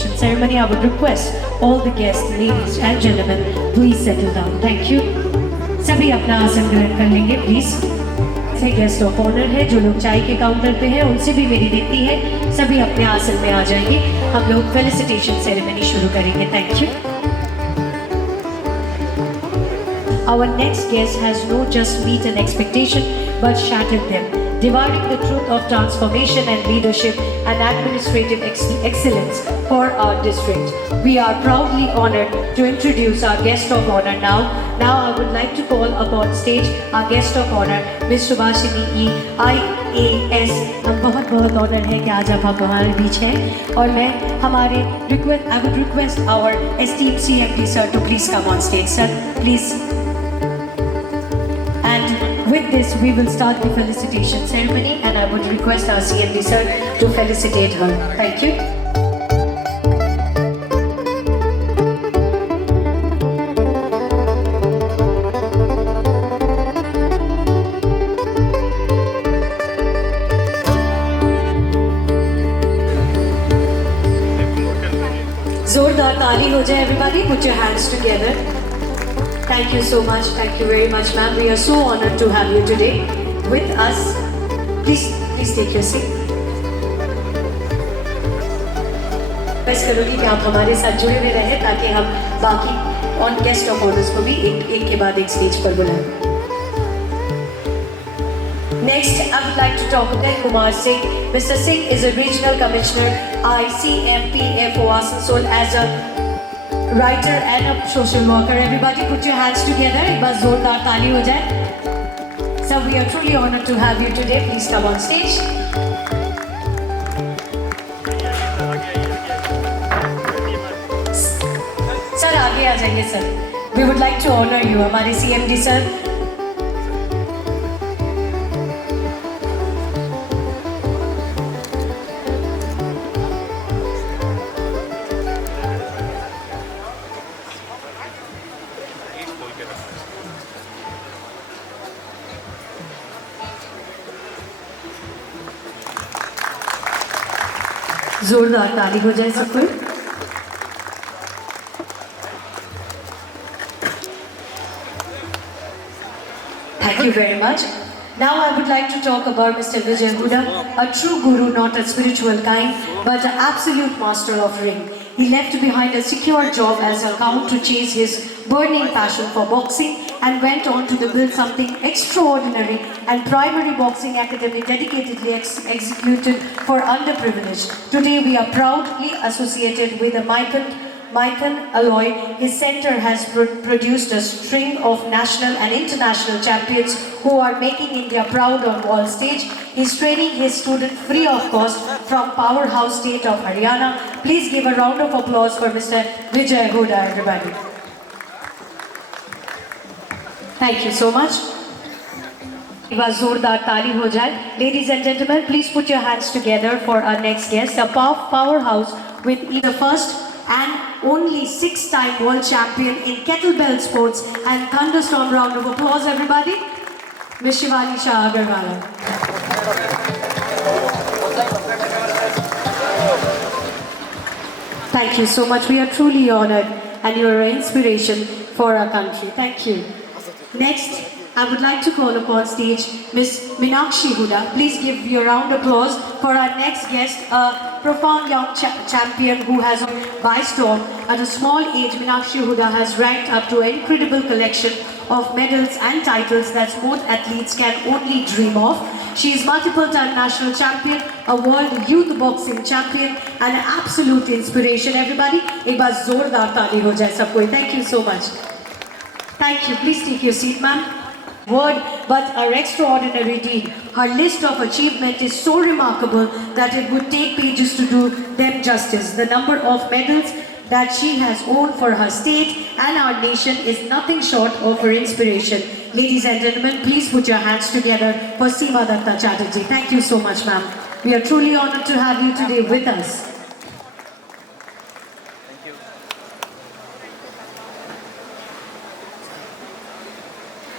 felicitation ceremony. I would request all the guests, ladies and gentlemen, please settle down. Thank you. सभी अपना आसन ग्रहण कर लेंगे प्लीज। से गेस्ट ऑफ ऑनर है जो लोग चाय के काउंटर पे हैं, उनसे भी मेरी विनती है सभी अपने आसन में आ जाएंगे। हम लोग फेलिसिटेशन सेरेमनी शुरू करेंगे। Thank you. Our next guest has no just meet an expectation but shattered them, devouring the truth of transformation and leadership and administrative excellence for our district. We are proudly honored to introduce our guest of honor now. Now I would like to call upon stage our guest of honor, Ms. Subhashini E. IAS. हम बहुत honour है कि आज आप हमारे बीच हैं और मैं हमारे I would request our esteemed CMD sir to please come on stage. Sir, please. With this, we will start the felicitation ceremony and I would request our CMD sir to felicitate her. Thank you. Zordar taali ho jaye everybody, put your hands together. Thank you so much. Thank you very much, ma'am. We are so honored to have you today with us. Please take your seat. Request करूँगी कि आप हमारे साथ जुड़े हुए रहें ताकि हम बाकी ऑन गेस्ट ऑफ ऑनर्स को भी एक के बाद एक स्टेज पर बुलाएं। Next, I would like to talk about Kumar Singh. Mr. Singh is a regional commissioner, ICMPFO Asansol, as a writer and a social worker. Everybody put your hands together. एक बार जोरदार ताली हो जाए. Sir, we are truly honored to have you today. Please come on stage. Sir, आगे आ जाइए sir. We would like to honor you. हमारे CMD sir. जोरदार ताली हो जाए सबको। Thank you very much. Now I would like to talk about Mr. Vijay Huda, a true guru, not a spiritual kind, but an absolute master of ring. He left behind a secure job as a count to chase his burning passion for boxing and went on to build something extraordinary and primary boxing academy dedicatedly executed for underprivileged. Today we are proudly associated with the Maitan Alloy. His center has produced a string of national and international champions who are making India proud on world stage. He's training his students free of cost from powerhouse state of Haryana. Please give a round of applause for Mr. Vijay Huda, everybody. Thank you so much. जोरदार ताली हो जाए. Ladies and gentlemen, please put your hands together for our next guest, a powerhouse with either first and only 6-time world champion in kettlebell sports. And thunderstorm round of applause, everybody. Ms. Shivani Shah Agarwala. Thank you so much. We are truly honored and you are an inspiration for our country. Thank you. Next, I would like to call upon stage Ms. Meenakshi Huda. Please give your round of applause for our next guest, a profound young champion who has by storm. At a small age, Meenakshi Huda has ranked up to an incredible collection of medals and titles that most athletes can only dream of. She is multiple-time national champion, a world youth boxing champion, and an absolute inspiration. Everybody, एक बार जोरदार ताली हो जाए सबको. Thank you so much. Thank you. Please take your seat, ma'am. Word, but her extraordinary deed. Her list of achievement is so remarkable that it would take pages to do them justice. The number of medals that she has won for her state and our nation is nothing short of her inspiration. Ladies and gentlemen, please put your hands together for Seema Datta Chatterjee. Thank you so much, ma'am. We are truly honored to have you today with us.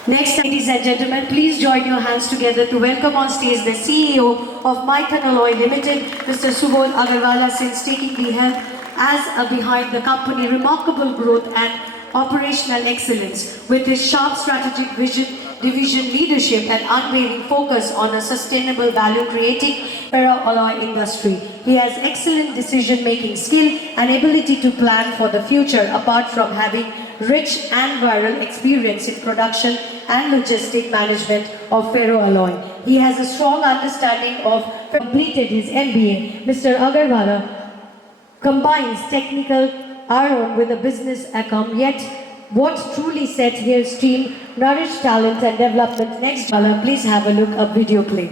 Next, ladies and gentlemen, please join your hands together to welcome on stage the CEO of Maitan Alloy Limited, Mr. Subodh Agarwala, since taking the helm as behind the company remarkable growth and operational excellence. With his sharp strategic vision, division leadership and unwavering focus on a sustainable value creating ferroalloy industry. He has excellent decision-making skill and ability to plan for the future apart from having rich and viral experience in production and logistic management of ferroalloy. He has a strong understanding of completed his MBA. Mr. Agarwala combines technical iron with a business acumen, yet what truly sets his team nourish talent and development. Next, please have a look at video clip.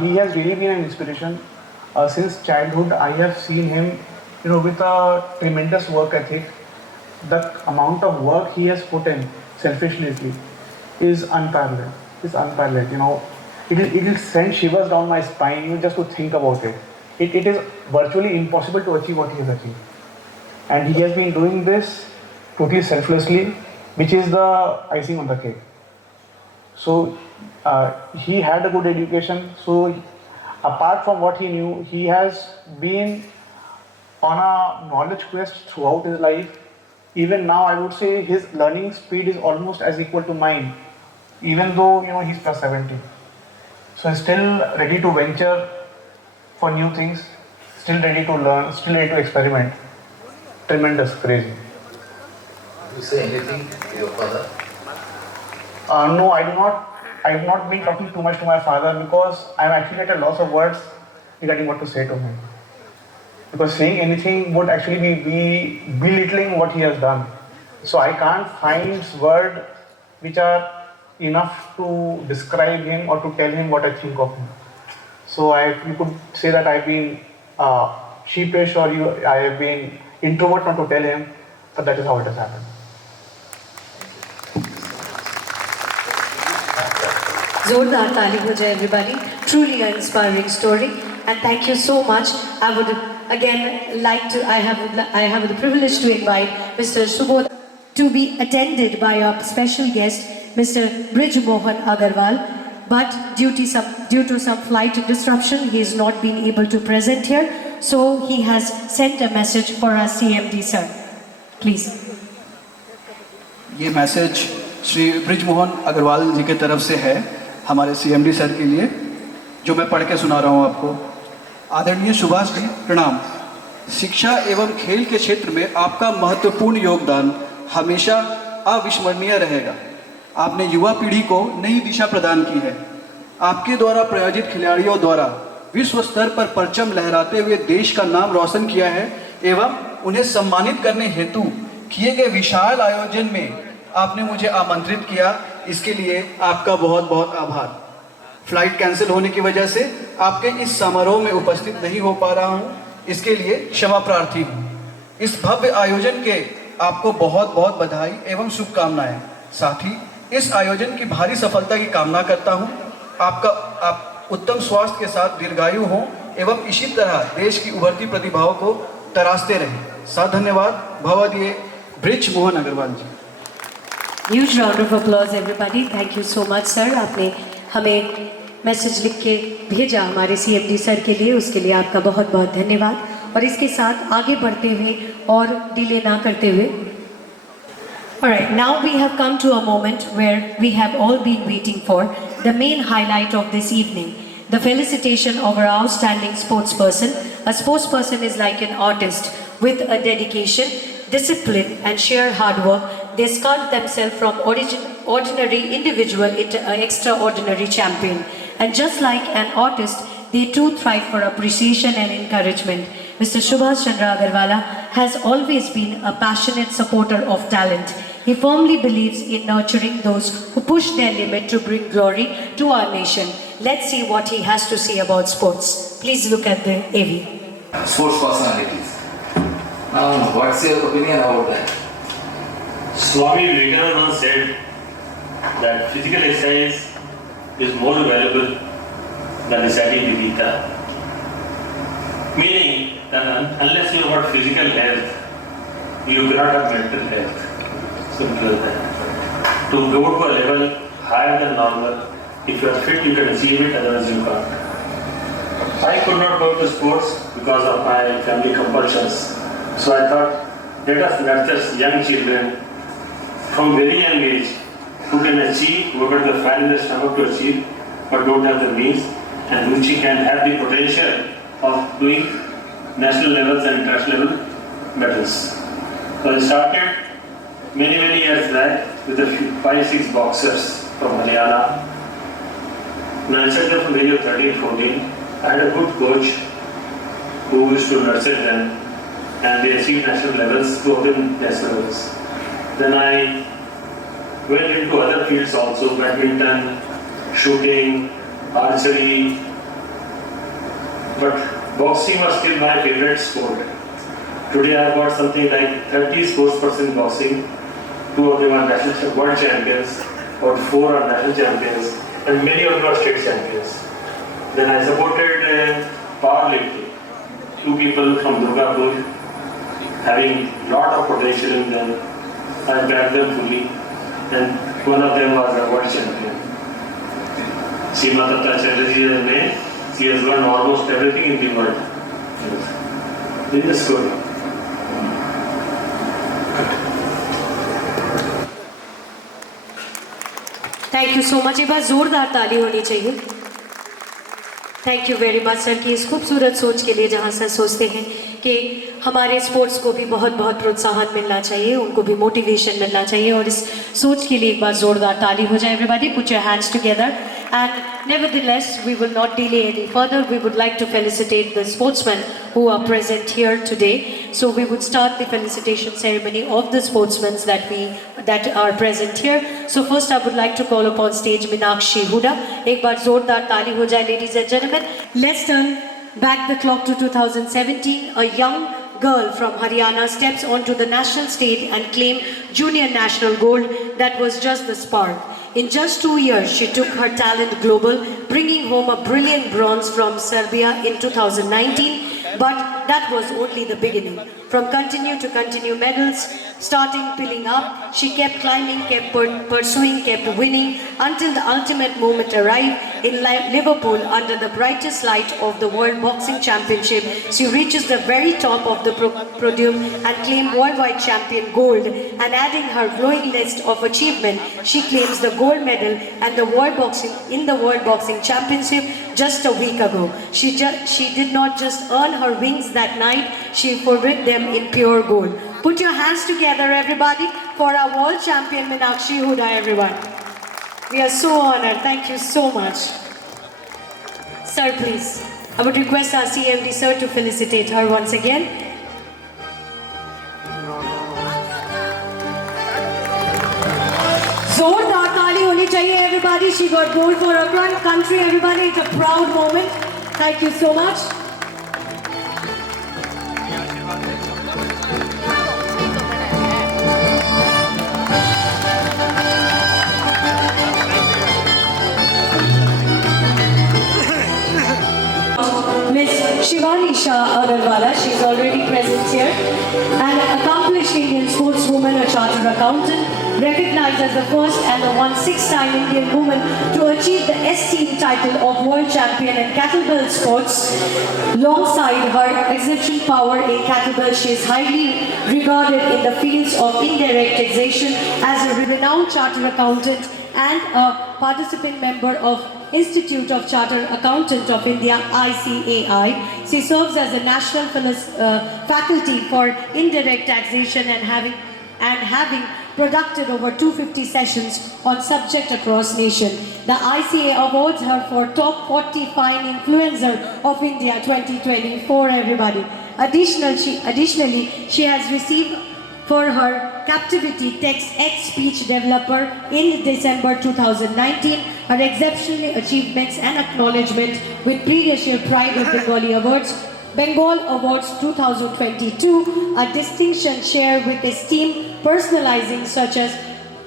He has really been an inspiration. Since childhood, I have seen him, with a tremendous work ethic. The amount of work he has put in selfishly is unparalleled. It will send shivers down my spine just to think about it. It is virtually impossible to achieve what he has achieved. And he has been doing this totally selflessly, which is the icing on the cake. So he had a good education. So apart from what he knew, he has been on a knowledge quest throughout his life. Even now, I would say his learning speed is almost as equal to mine, even though he's plus 70. So he's still ready to venture for new things, still ready to learn, still ready to experiment. Tremendous, crazy. You say anything to your father? No, I do not. I have not been talking too much to my father because I am actually at a loss of words regarding what to say to him. Because saying anything would actually be belittling what he has done. So I can't find words which are enough to describe him or to tell him what I think of him. So you could say that I've been sheepish or I have been introvert not to tell him, but that is how it has happened. Zordar Tali ho jaye everybody. Truly an inspiring story, and thank you so much. I would again like to. I have the privilege to invite Mr. Subodh to be attended by our special guest, Mr. Brij Mohan Agarwal. But due to some flight disruption, he has not been able to present here. So he has sent a message for our CMD sir. Please. ये message Shri bridge Mohan Agarwal जी की तरफ से है हमारे CMD sir के लिए, जो मैं पढ़ के सुना रहा हूँ आपको। आदरणीय सुभाष जी, प्रणाम। शिक्षा एवं खेल के क्षेत्र में आपका महत्वपूर्ण योगदान हमेशा अविस्मरणीय रहेगा। आपने युवा पीढ़ी को नई दिशा प्रदान की है। आपके द्वारा प्रायोजित खिलाड़ियों द्वारा विश्व स्तर पर परचम लहराते हुए देश का नाम रोशन किया है एवं उन्हें सम्मानित करने हेतु किए गए विशाल आयोजन में आपने मुझे आमंत्रित किया। इसके लिए आपका बहुत बहुत आभार। फ्लाइट कैंसिल होने की वजह से आपके इस समारोह में उपस्थित नहीं हो पा रहा हूँ, इसके लिए क्षमा प्रार्थी हूँ। इस भव्य आयोजन के आपको बहुत बहुत बधाई एवं शुभकामनाएं। साथ ही इस आयोजन की भारी सफलता की कामना करता हूँ। आप उत्तम स्वास्थ्य के साथ दीर्घायु हों एवं इसी तरह देश की उभरती प्रतिभाओं को तराशते रहें। साथ धन्यवाद। भवदीय Brij Mohan Agarwal ji. Huge round of applause everybody. Thank you so much sir. आपने हमें मैसेज लिख के भेजा हमारे CMD सर के लिए, उसके लिए आपका बहुत बहुत धन्यवाद। और इसके साथ आगे बढ़ते हुए और डिले ना करते हुए, alright, now we have come to a moment where we have all been waiting for, the main highlight of this evening, the felicitation of our outstanding sportsperson. A sportsperson is like an artist with a dedication, discipline and sheer hard work. They sculpt themselves from ordinary individual into an extraordinary champion. And just like an artist, they too thrive for appreciation and encouragement. Mr. Subhash Chandra Agarwala has always been a passionate supporter of talent. He firmly believes in nurturing those who push their limit to bring glory to our nation. Let's see what he has to say about sports. Please look at the AV. Sports personalities. Now, what's your opinion about that? Swami Vivekananda said that physical exercise is more valuable than reciting the Gita. Meaning that unless you have got physical health, you cannot have mental health. Simple as that. To go to a level higher than normal. If you are fit, you can achieve it, otherwise you can't. I could not go to sports because of my family compulsions. So I thought, let us nurture young children from very young age who can achieve, who have got the fire in their stomach to achieve, but don't have the means, and which can have the potential of doing national levels and international level medals. So I started many years back with a few 5-6 boxers from Haryana. Nurtured them from the age of 13-14. I had a good coach who used to nurture them, and they achieved national levels, 2 of them national levels. Then I went into other fields also, badminton, shooting, archery, but boxing was still my favorite sport. Today I have got something like 30 sportspersons in boxing. 2 of them are national world champions, or 4 are national champions, and many of them are state champions. Then I supported powerlifting. 2 people from Durgapur having lot of potential in them. I backed them fully, and one of them was a world champion. Seema Datta Chatterjee is her name. She has won almost everything in the world. In the school. Thank you so much. एक बार जोरदार ताली होनी चाहिए। Thank you very much sir की इस खूबसूरत सोच के लिए, जहाँ सर सोचते हैं कि हमारे स्पोर्ट्स को भी बहुत बहुत प्रोत्साहन मिलना चाहिए, उनको भी मोटिवेशन मिलना चाहिए, और इस सोच के लिए एक बार जोरदार ताली हो जाए। Everybody put your hands together. And nevertheless, we will not delay any further. We would like to felicitate the sportsmen who are present here today. So we would start the felicitation ceremony of the sportsmen that are present here. So first, I would like to call upon stage Meenakshi Huda. एक बार जोरदार ताली हो जाए, ladies and gentlemen. Let's turn back the clock to 2017. A young girl from Haryana steps onto the national stage and claimed junior national gold. That was just the spark. In just 2 years, she took her talent global, bringing home a brilliant bronze from Serbia in 2019. But that was only the beginning. From continue medals, starting piling up, she kept climbing, kept pursuing, kept winning, until the ultimate moment arrived in Liverpool under the brightest light of the World Boxing Championship. She reaches the very top of the podium and claims worldwide champion gold. And adding her glowing list of achievement, she claims the gold medal and the World Boxing Championship just a week ago. She did not just earn her wings that night, she forwarded them in pure gold. Put your hands together, everybody, for our world champion Meenakshi Huda, everyone. We are so honored. Thank you so much. Sir, please. I would request our CMD sir to felicitate her once again. Zordar taali honi chahiye, everybody. She got gold for her country, everybody. It's a proud moment. Thank you so much. Miss Shivani Shah Agarwala, she's already present here. An accomplished Indian sportswoman, a chartered accountant, recognized as the first and the 6-time Indian woman to achieve the esteemed title of World Champion in Kettlebell Sports. Alongside her exceptional power in kettlebell, she is highly regarded in the fields of indirect taxation as a renowned chartered accountant and a participant member of Institute of Chartered Accountants of India, ICAI. She serves as a national faculty for indirect taxation and having conducted over 250 sessions on subject across nation. The ICAI awards her for Top 40 Fine Influencer of India 2024, everybody. Additionally, she has received for her Captivity TextX speech developer in December 2019, her exceptional achievements and acknowledgement with previous year Pride of Bengali Awards, Bengal Awards 2022, a distinction shared with esteemed personalizing such as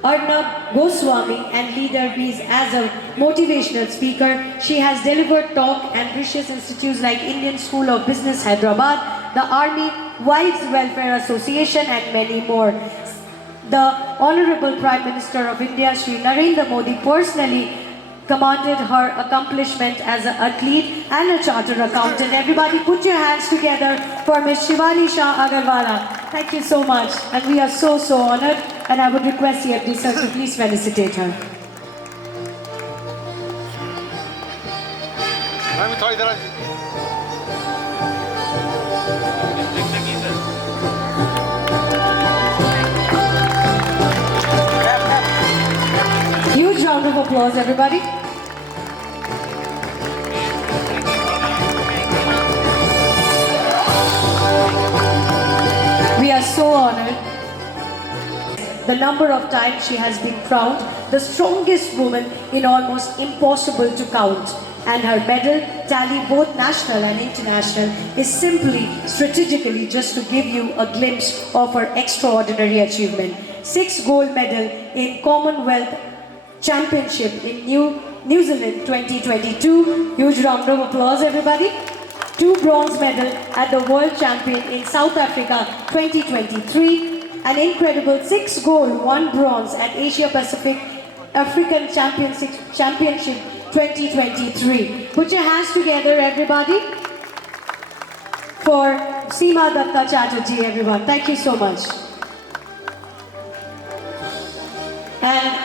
Arnab Goswami and Leader Bees as a motivational speaker. She has delivered talk at prestigious institutes like Indian School of Business Hyderabad, the Army Wives Welfare Association and many more. the Honorable Prime Minister of India, Shri Narendra Modi, personally commended her accomplishment as an athlete and a chartered accountant. Everybody put your hands together for Ms. Shivani Shah Agarwala. Thank you so much. And we are so honored. And I would request the FD sir to please felicitate her. Huge round of applause, everybody. We are so honored. The number of times she has been crowned the strongest woman in almost impossible to count. And her medal tally, both national and international, is simply strategically just to give you a glimpse of her extraordinary achievement. 6 gold medal in Commonwealth Championship in New Zealand 2022. Huge round of applause, everybody. 2 bronze medal at the World Champion in South Africa 2023. An incredible 6 gold, 1 bronze at Asia Pacific African Championship 2023. Put your hands together, everybody, for Seema Datta Chatterjee, everyone. Thank you so much. And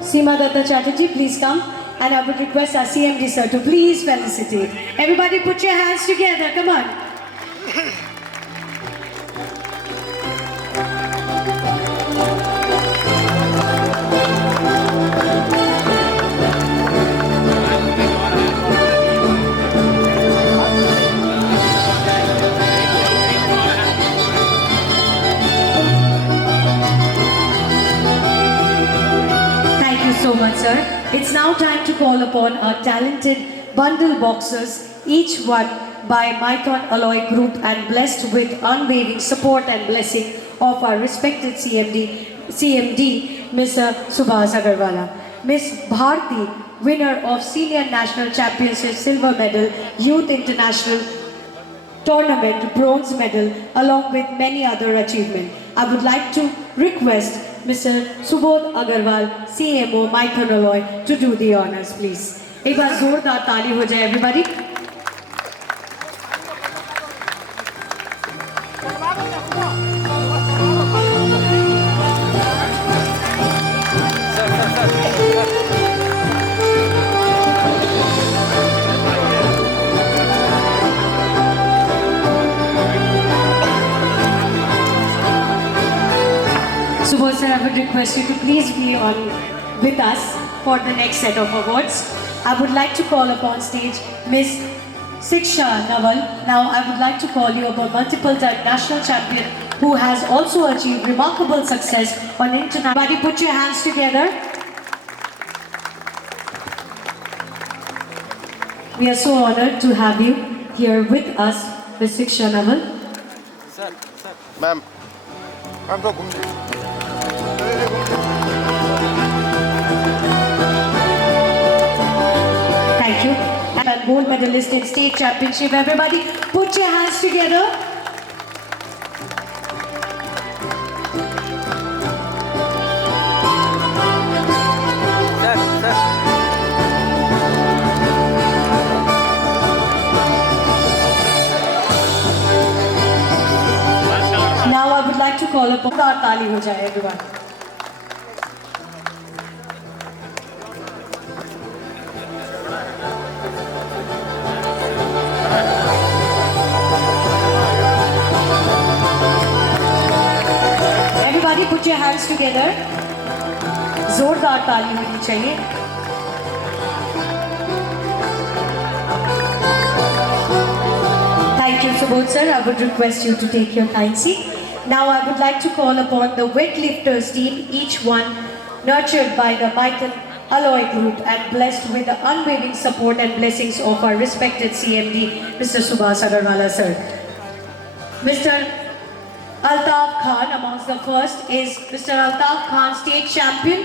Seema Datta Chatterjee, please come. And I would request our CMD sir to please felicitate. Everybody put your hands together, come on. So much, sir. It's now time to call upon our talented bundle boxers, each one by Mithon Alloy Group and blessed with unwavering support and blessing of our respected CMD, Mr. Subhas Agarwala. Ms. Bharti, winner of Senior National Championship Silver Medal, Youth International Tournament Bronze Medal, along with many other achievements. I would like to request Mr. Subodh Agarwal, CMO, Mithon Alloy, to do the honors, please. एक बार जोरदार ताली हो जाए, everybody. Subodh sir, I would request you to please be on with us for the next set of awards. I would like to call upon stage Miss Siksha Naval. Now I would like to call you upon multiple-time national champion who has also achieved remarkable success on international. Everybody put your hands together. We are so honored to have you here with us, Miss Siksha Naval. Sir. Ma'am, I'm so Thank you. And gold medalist in state championship. Everybody, put your hands together. Now I would like to call upon Tali ho jaye, everyone. Everybody put your hands together. जोरदार ताली होनी चाहिए. Thank you, Subodh sir. I would request you to take your kind seat. Now I would like to call upon the weightlifters team, each one nurtured by the Mithon Alloy Group and blessed with the unwavering support and blessings of our respected CMD, Mr. Subhas Agarwala sir. Mr. Altaf Khan, amongst the first, is Mr. Altaf Khan, state champion.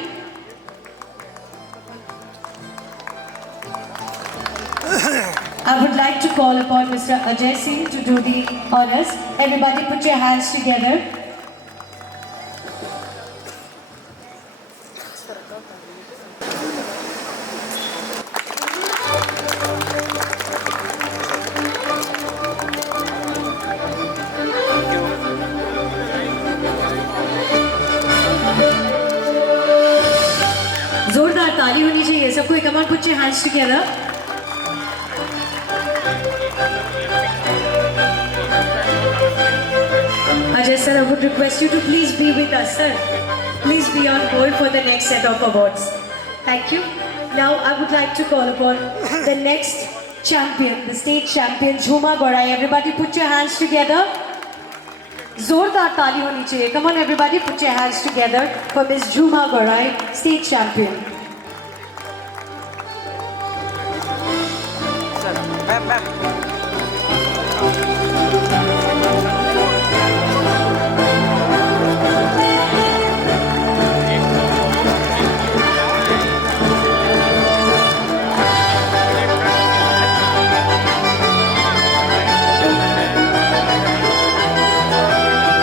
I would like to call upon Mr. Ajay Singh to do the honors. Everybody put your hands together. सबको, come on, put your hands together. Ajay sir, I would request you to please be with us, sir. Please be on hold for the next set of awards. Thank you. Now I would like to call upon the next champion, the state champion, Jhuma Gorai. Everybody put your hands together. Zordar taali honi chahiye. Come on everybody, put your hands together for Miss Jhuma Gorai, state champion.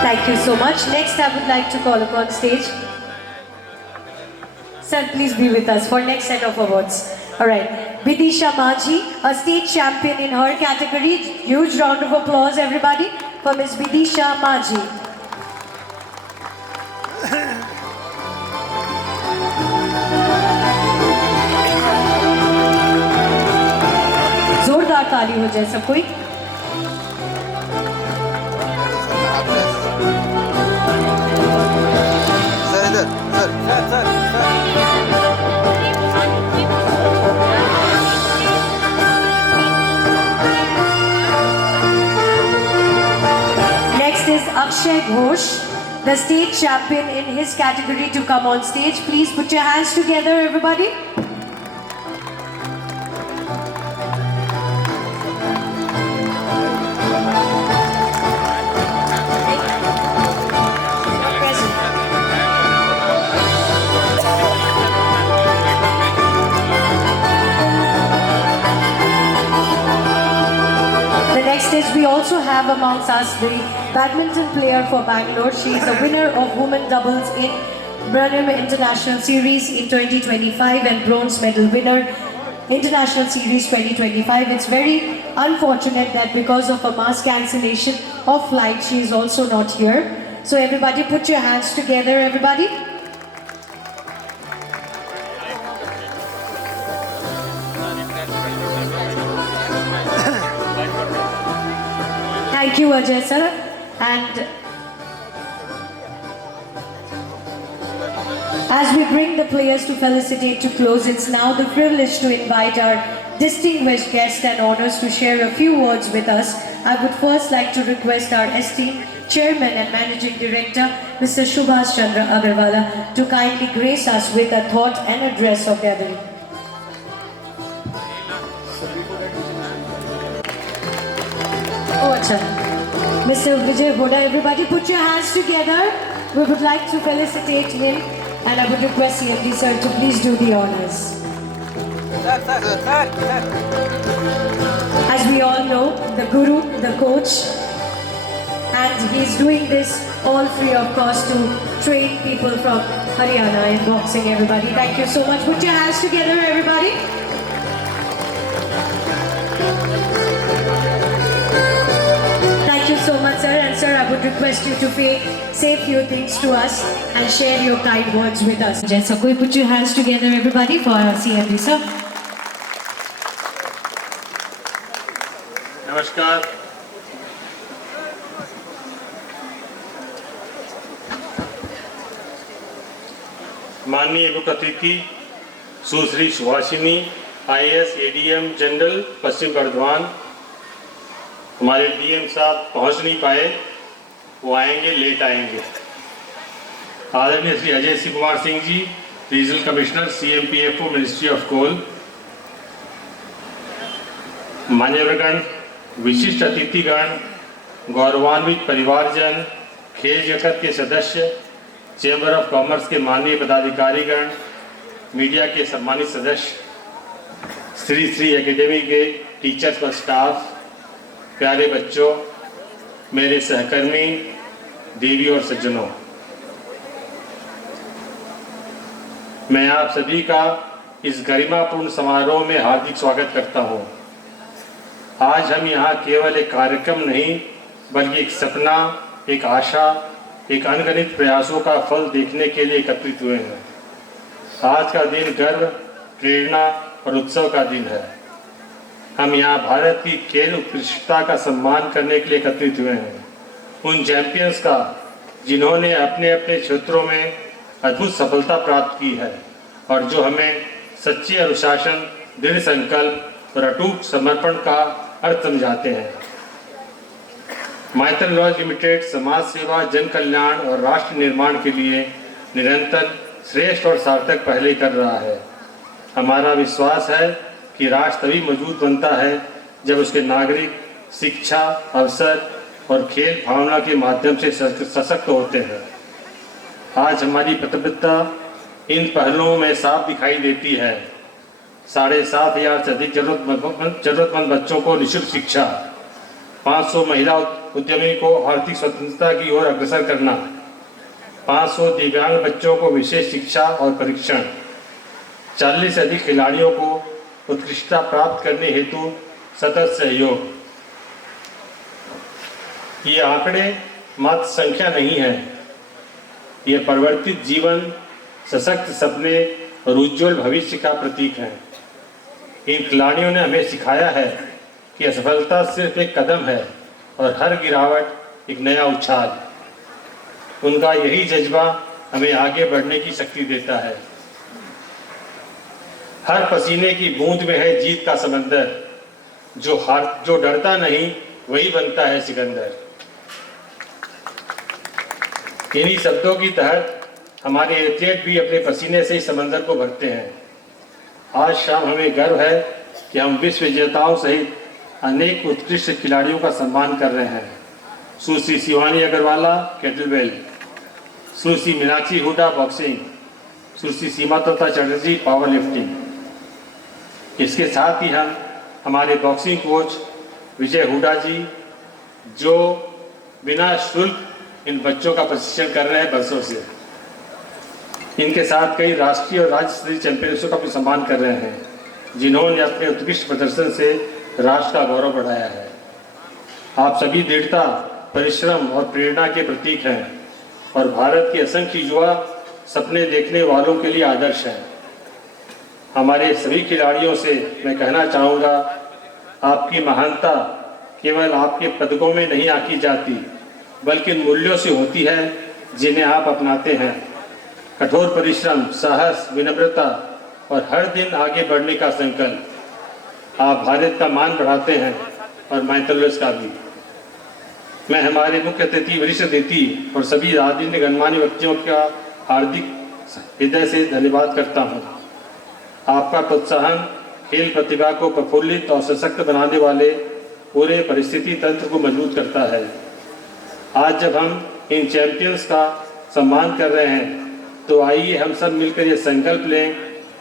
Thank you so much. Next, I would like to call upon stage. Sir, please be with us for next set of awards. All right. Vidisha Maji, a state champion in her category. Huge round of applause, everybody, for Miss Vidisha Maji. जोरदार ताली हो जाए सब कोई. Next is Akshay Ghosh, the state champion in his category, to come on stage. Please put your hands together, everybody. We also have amongst us the badminton player for Bangalore. She is the winner of women doubles in Burnham International Series in 2025 and bronze medal winner International Series 2025. It's very unfortunate that because of a mass cancellation of flight, she is also not here. So everybody put your hands together, everybody. Thank you, Ajay sir. And as we bring the players to felicitate to close, it's now the privilege to invite our distinguished guests and honors to share a few words with us. I would first like to request our esteemed Chairman and Managing Director, Mr. Subhash Chandra Agarwala, to kindly grace us with a thought and address of gathering. Oh, acha. Mr. Vijay Hoda, everybody put your hands together. We would like to felicitate him and I would request CMD sir to please do the honors. As we all know, the guru, the coach, and he's doing this all free of cost to train people from Haryana in boxing, everybody. Thank you so much. Put your hands together, everybody. Thank you so much, sir. And sir, I would request you to say a few things to us and share your kind words with us. So, put your hands together, everybody, for our CMD, sir. नमस्कार. माननीय मुख्य अतिथि सुश्री Subhashini IAS ADM general पश्चिम बर्धमान, हमारे DM साहब पहुंच नहीं पाए, वो आएंगे, लेट आएंगे. आदरणीय Shri Ajay Singh Kumar Singh ji, regional commissioner CMPFO ministry of coal, मान्यवरगण, विशिष्ट अतिथिगण, गौरवान्वित परिवारजन, खेल जगत के सदस्य, चैम्बर ऑफ कॉमर्स के माननीय पदाधिकारीगण, मीडिया के सम्मानित सदस्य, श्री श्री एकेडमी के टीचर्स और स्टाफ, प्यारे बच्चों, मेरे सहकर्मी, देवी और सज्जनों, मैं आप सभी का इस गरिमापूर्ण समारोह में हार्दिक स्वागत करता हूं. आज हम यहाँ केवल एक कार्यक्रम नहीं, बल्कि एक सपना, एक आशा, एक अनगिनत प्रयासों का फल देखने के लिए एकत्रित हुए हैं. आज का दिन गर्व, प्रेरणा और उत्सव का दिन है। हम यहाँ भारत की खेल उत्कृष्टता का सम्मान करने के लिए एकत्रित हुए हैं, उन चैंपियंस का जिन्होंने अपने अपने क्षेत्रों में अद्भुत सफलता प्राप्त की है और जो हमें सच्चे अनुशासन, दृढ़ संकल्प और अटूट समर्पण का अर्थ समझाते हैं। माइथन लॉज लिमिटेड समाज सेवा, जन कल्याण और राष्ट्र निर्माण के लिए निरंतर श्रेष्ठ और सार्थक पहले कर रहा है। हमारा विश्वास है कि राष्ट्र तभी मजबूत बनता है जब उसके नागरिक शिक्षा, अवसर और खेल भावना के माध्यम से सशक्त होते हैं। आज हमारी प्रतिबद्धता इन पहलुओं में साफ दिखाई देती है। 7,500 से अधिक जरूरतमंद बच्चों को निःशुल्क शिक्षा, 500 महिला उद्यमी को आर्थिक स्वतंत्रता की ओर अग्रसर करना, 500 दिव्यांग बच्चों को विशेष शिक्षा और परीक्षण, 40 से अधिक खिलाड़ियों को उत्कृष्टता प्राप्त करने हेतु सतत सहयोग। ये आंकड़े मात्र संख्या नहीं है, ये परिवर्तित जीवन, सशक्त सपने और उज्जवल भविष्य का प्रतीक है। इन खिलाड़ियों ने हमें सिखाया है कि असफलता सिर्फ एक कदम है और हर गिरावट एक नया उछाल। उनका यही जज्बा हमें आगे बढ़ने की शक्ति देता है। हर पसीने की बूंद में है जीत का समंदर, जो डरता नहीं वही बनता है सिकंदर। इन्हीं शब्दों की तहत हमारे एथलीट भी अपने पसीने से ही समंदर को भरते हैं। आज शाम हमें गर्व है कि हम विश्व विजेताओं सहित अनेक उत्कृष्ट खिलाड़ियों का सम्मान कर रहे हैं। सुश्री शिवानी अग्रवाला केटलबेल, सुश्री मीनाक्षी हुडा बॉक्सिंग, सुश्री सीमा तथा चटर्जी पावर लिफ्टिंग। इसके साथ ही हम हमारे बॉक्सिंग कोच विजय हुडा जी, जो बिना शुल्क इन बच्चों का प्रशिक्षण कर रहे हैं बरसों से, इनके साथ कई राष्ट्रीय और राज्य स्तरीय चैंपियनशिप का भी सम्मान कर रहे हैं, जिन्होंने अपने उत्कृष्ट प्रदर्शन से राष्ट्र का गौरव बढ़ाया है। आप सभी दृढ़ता, परिश्रम और प्रेरणा के प्रतीक हैं और भारत के असंख्य युवा सपने देखने वालों के लिए आदर्श हैं। हमारे सभी खिलाड़ियों से मैं कहना चाहूँगा, आपकी महानता केवल आपके पदकों में नहीं आंकी जाती, बल्कि इन मूल्यों से होती है जिन्हें आप अपनाते हैं। कठोर परिश्रम, साहस, विनम्रता और हर दिन आगे बढ़ने का संकल्प। आप भारत का मान बढ़ाते हैं और माइथन लॉज का भी। मैं हमारे मुख्य अतिथि, वरिष्ठ अतिथि और सभी आदरणीय गणमान्य व्यक्तियों का हार्दिक हृदय से धन्यवाद करता हूँ। आपका प्रोत्साहन खेल प्रतिभा को प्रफुल्लित और सशक्त बनाने वाले पूरे परिस्थिति तंत्र को मजबूत करता है। आज जब हम इन चैंपियंस का सम्मान कर रहे हैं, तो आइए हम सब मिलकर ये संकल्प लें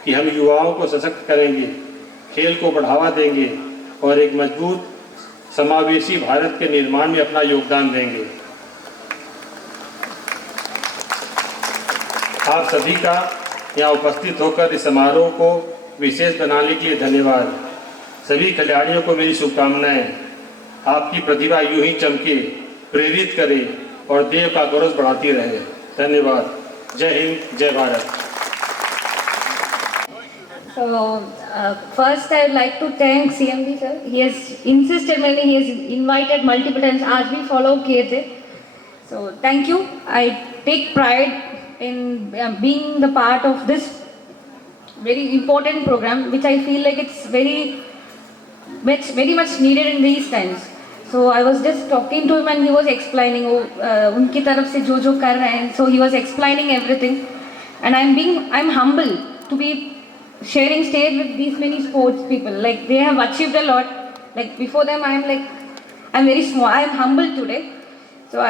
कि हम युवाओं को सशक्त करेंगे, खेल को बढ़ावा देंगे और एक मजबूत समावेशी भारत के निर्माण में अपना योगदान देंगे। आप सभी का यहाँ उपस्थित होकर इस समारोह को विशेष बनाने के लिए धन्यवाद। सभी खिलाड़ियों को मेरी शुभकामनाएं। आपकी प्रतिभा यूं ही चमके, प्रेरित करे और देव का गौरव बढ़ाती रहे। धन्यवाद। जय हिंद, जय Bharat. So, first I would like to thank CMD sir. He has insisted many, he has invited multiple times. आज भी follow किए थे. So thank you. I take pride in being the part of this very important program, which I feel like it's very much needed in these times. So I was just talking to him and he was explaining उनकी तरफ से जो कर रहे हैं. So he was explaining everything, and I'm humble to be sharing stage with these many sports people. Like they have achieved a lot. Like before them, I'm very small. I'm humble today. So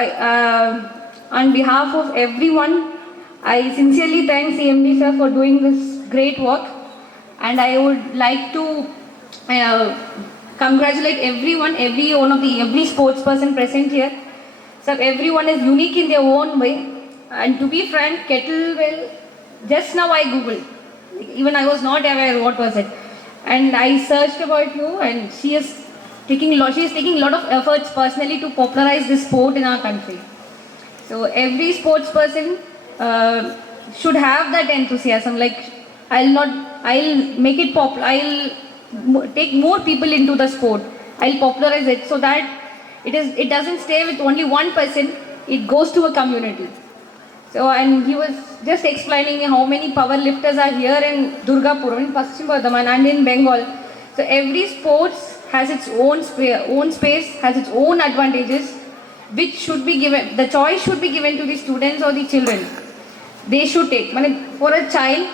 on behalf of everyone, I sincerely thank CMD sir for doing this great work, and I would like to congratulate everyone, every sports person present here. So everyone is unique in their own way, and to be frank, kettlebell. Just now I googled. Even I was not aware what was it, and I searched about you, and she is taking a lot of efforts personally to popularize this sport in our country. So every sports person should have that enthusiasm. Like I'll make it popular. I'll take more people into the sport. I'll popularize it so that it doesn't stay with only one person. It goes to a community. So, and he was just explaining how many power lifters are here in Durgapur, in Paschim Bardhaman and in Bengal. So every sports has its own space, has its own advantages, which should be given, the choice should be given to the students or the children. They should take. For a child,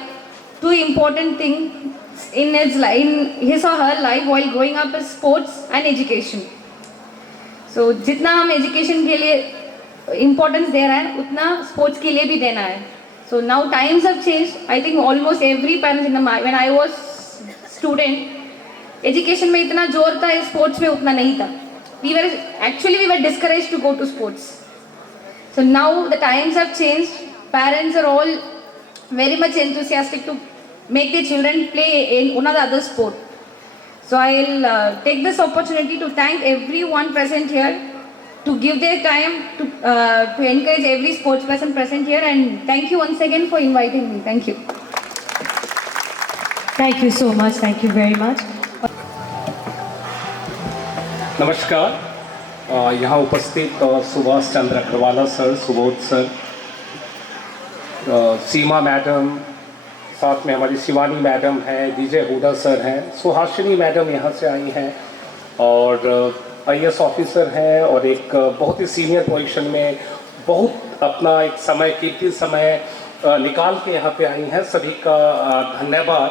two important things in his or her life while growing up is sports and education. So जितना हम education के लिए importance दे रहा है, उतना sports के लिए भी देना है. So now times have changed. I think almost every parent when I was student, education में इतना जोर था, sports में उतना नहीं था. We were discouraged to go to sports. So now the times have changed. Parents are all very much enthusiastic to make their children play in one or the other sport. So I'll take this opportunity to thank everyone present here, to give their time to encourage every sports person present here, and thank you once again for inviting me. Thank you. Thank you so much. Thank you very much. नमस्कार, यहाँ उपस्थित Subhash Chandra Agrawala sir, Subodh sir, सीमा madam, साथ में हमारी Shivani madam हैं, विजय Hooda sir हैं, Suhasini madam यहाँ से आई हैं, और IAS ऑफिसर हैं, और एक बहुत ही सीनियर पोजीशन में बहुत अपना एक समय, कीमती समय निकाल के यहाँ पे आई हैं. सभी का धन्यवाद.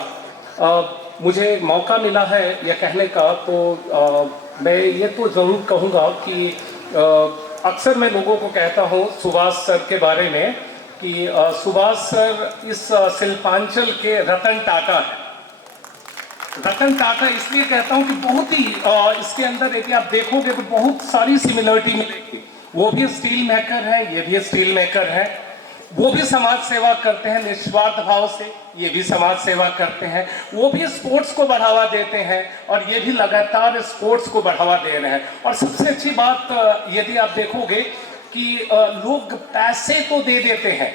मुझे मौका मिला है यह कहने का, तो मैं ये तो ज़रूर कहूँगा कि अक्सर मैं लोगों को कहता हूँ सुभाष सर के बारे में कि सुभाष सर इस शिल्पांचल के रतन टाटा है. रतन टाटा इसलिए कहता हूँ कि बहुत ही इसके अंदर यदि आप देखोगे तो बहुत सारी सिमिलरिटी मिलेगी. वो भी स्टील मेकर है, ये भी स्टील मेकर है. वो भी समाज सेवा करते हैं निस्वार्थ भाव से, ये भी समाज सेवा करते हैं. वो भी स्पोर्ट्स को बढ़ावा देते हैं, और ये भी लगातार स्पोर्ट्स को बढ़ावा दे रहे हैं. और सबसे अच्छी बात यदि आप देखोगे कि लोग पैसे तो दे देते हैं.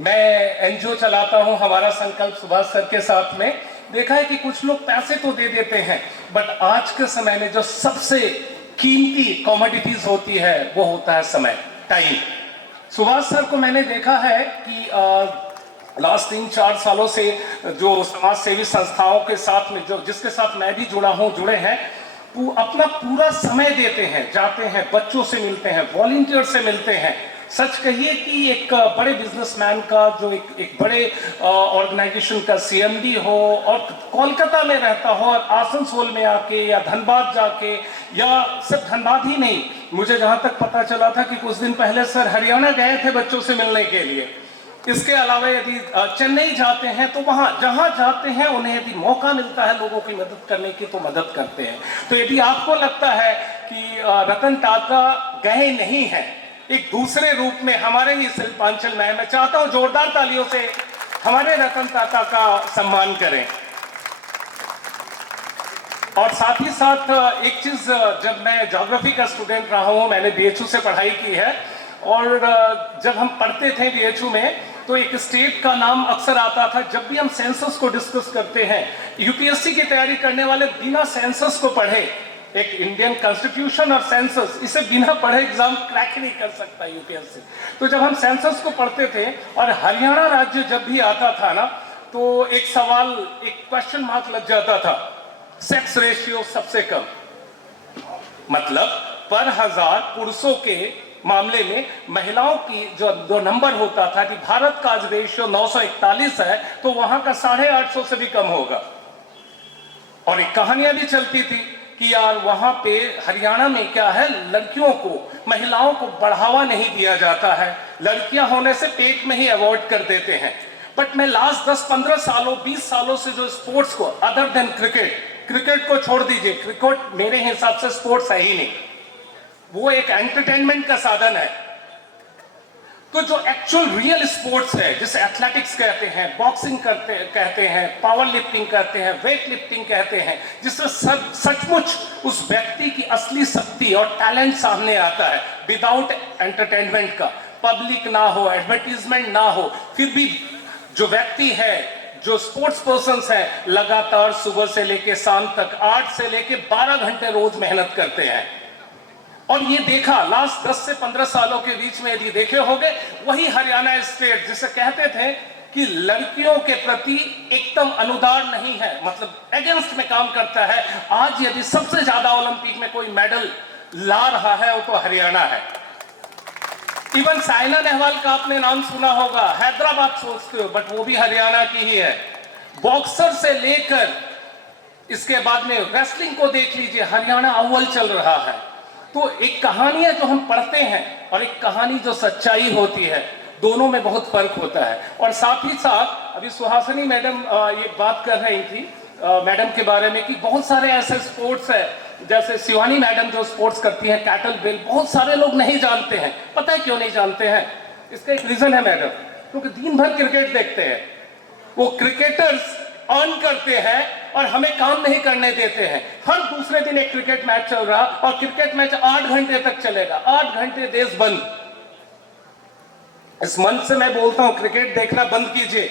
मैं NGO चलाता हूं, हमारा संकल्प सुभाष सर के साथ में, देखा है कि कुछ लोग पैसे तो दे देते हैं, बट आज के समय में जो सबसे कीमती कमोडिटीज होती है वो होता है समय, टाइम. सुभाष सर को मैंने देखा है कि लास्ट 3-4 सालों से जो समाज सेवी संस्थाओं के साथ में जिसके साथ मैं भी जुड़े हैं, वो अपना पूरा समय देते हैं, जाते हैं, बच्चों से मिलते हैं, वॉलंटियर से मिलते हैं. सच कहिए कि एक बड़े बिजनेसमैन का जो एक बड़े ऑर्गेनाइजेशन का CMD हो और कोलकाता में रहता हो और आसनसोल में आके या धनबाद जाके, या सिर्फ धनबाद ही नहीं, मुझे जहां तक पता चला था कि कुछ दिन पहले सर हरियाणा गए थे बच्चों से मिलने के लिए. इसके अलावा यदि चेन्नई जाते हैं तो वहां जहां जाते हैं उन्हें यदि मौका मिलता है लोगों की मदद करने की तो मदद करते हैं. तो यदि आपको लगता है कि रतन टाटा गए नहीं हैं, एक दूसरे रूप में हमारे ही शिल्पांचल में, मैं चाहता हूं जोरदार तालियों से हमारे रतन टाटा का सम्मान करें. और साथ ही साथ एक चीज, जब मैं ज्योग्राफी का स्टूडेंट रहा हूं, मैंने BHU से पढ़ाई की है, और जब हम पढ़ते थे BHU में तो एक स्टेट का नाम अक्सर आता था. जब भी हम सेंसस को डिस्कस करते हैं, UPSC की तैयारी करने वाले बिना सेंसस को पढ़े, एक इंडियन कॉन्स्टिट्यूशन और सेंसस, इसे बिना पढ़े एग्जाम क्रैक नहीं कर सकता UPSC. तो जब हम सेंसस को पढ़ते थे और हरियाणा राज्य जब भी आता था ना, तो एक सवाल, एक क्वेश्चन मार्क लग जाता था. सेक्स रेशियो सबसे कम, मतलब पर 1000 पुरुषों के मामले में महिलाओं की जो नंबर होता था कि भारत का आज रेशियो 941 है, तो वहां का 850 से भी कम होगा. और एक कहानियां भी चलती थी कि यार वहां पे हरियाणा में क्या है, लड़कियों को, महिलाओं को बढ़ावा नहीं दिया जाता है, लड़कियां होने से पेट में ही अवॉइड कर देते हैं. बट मैं लास्ट 10-15 सालों 20 सालों से जो स्पोर्ट्स को, अदर देन क्रिकेट को छोड़ दीजिए, क्रिकेट मेरे हिसाब से स्पोर्ट्स है ही नहीं, वो एक एंटरटेनमेंट का साधन है. तो जो एक्चुअल रियल स्पोर्ट्स है, जिसे एथलेटिक्स कहते हैं, बॉक्सिंग कहते हैं, पावर लिफ्टिंग कहते हैं, वेट लिफ्टिंग कहते हैं, जिसमें सचमुच उस व्यक्ति की असली शक्ति और टैलेंट सामने आता है, विदाउट एंटरटेनमेंट का, पब्लिक ना हो, एडवर्टीजमेंट ना हो, फिर भी जो व्यक्ति है जो स्पोर्ट्स पर्सन्स हैं लगातार सुबह से लेके शाम तक 8 से लेके 12 घंटे रोज मेहनत करते हैं। और ये देखा लास्ट 10 से 15 सालों के बीच में यदि देखे होंगे, वही हरियाणा स्टेट जिसे कहते थे कि लड़कियों के प्रति एकदम अनुदार नहीं है, मतलब अगेंस्ट में काम करता है, आज यदि सबसे ज्यादा ओलंपिक में कोई मेडल ला रहा है वो तो हरियाणा है। इवन साइना नेहवाल का आपने नाम सुना होगा, हैदराबाद सोचते हो बट वो भी हरियाणा की ही है। बॉक्सर से लेकर इसके बाद में रेसलिंग को देख लीजिए, हरियाणा अव्वल चल रहा है। तो एक कहानियां जो हम पढ़ते हैं और एक कहानी जो सच्चाई होती है, दोनों में बहुत फर्क होता है। और साथ ही साथ अभी सुहासिनी मैडम ये बात कर रही थी मैडम के बारे में कि बहुत सारे ऐसे स्पोर्ट्स है, जैसे शिवानी मैडम जो स्पोर्ट्स करती हैं कैटल बेल, बहुत सारे लोग नहीं जानते हैं। पता है क्यों नहीं जानते हैं? इसका एक रीजन है मैडम, क्योंकि दिन भर क्रिकेट देखते हैं। वो क्रिकेटर्स अर्न करते हैं और हमें काम नहीं करने देते हैं। हर दूसरे दिन एक क्रिकेट मैच चल रहा और क्रिकेट मैच 8 घंटे तक चलेगा, 8 घंटे देश बंद। इस मंच से मैं बोलता हूं क्रिकेट देखना बंद कीजिए।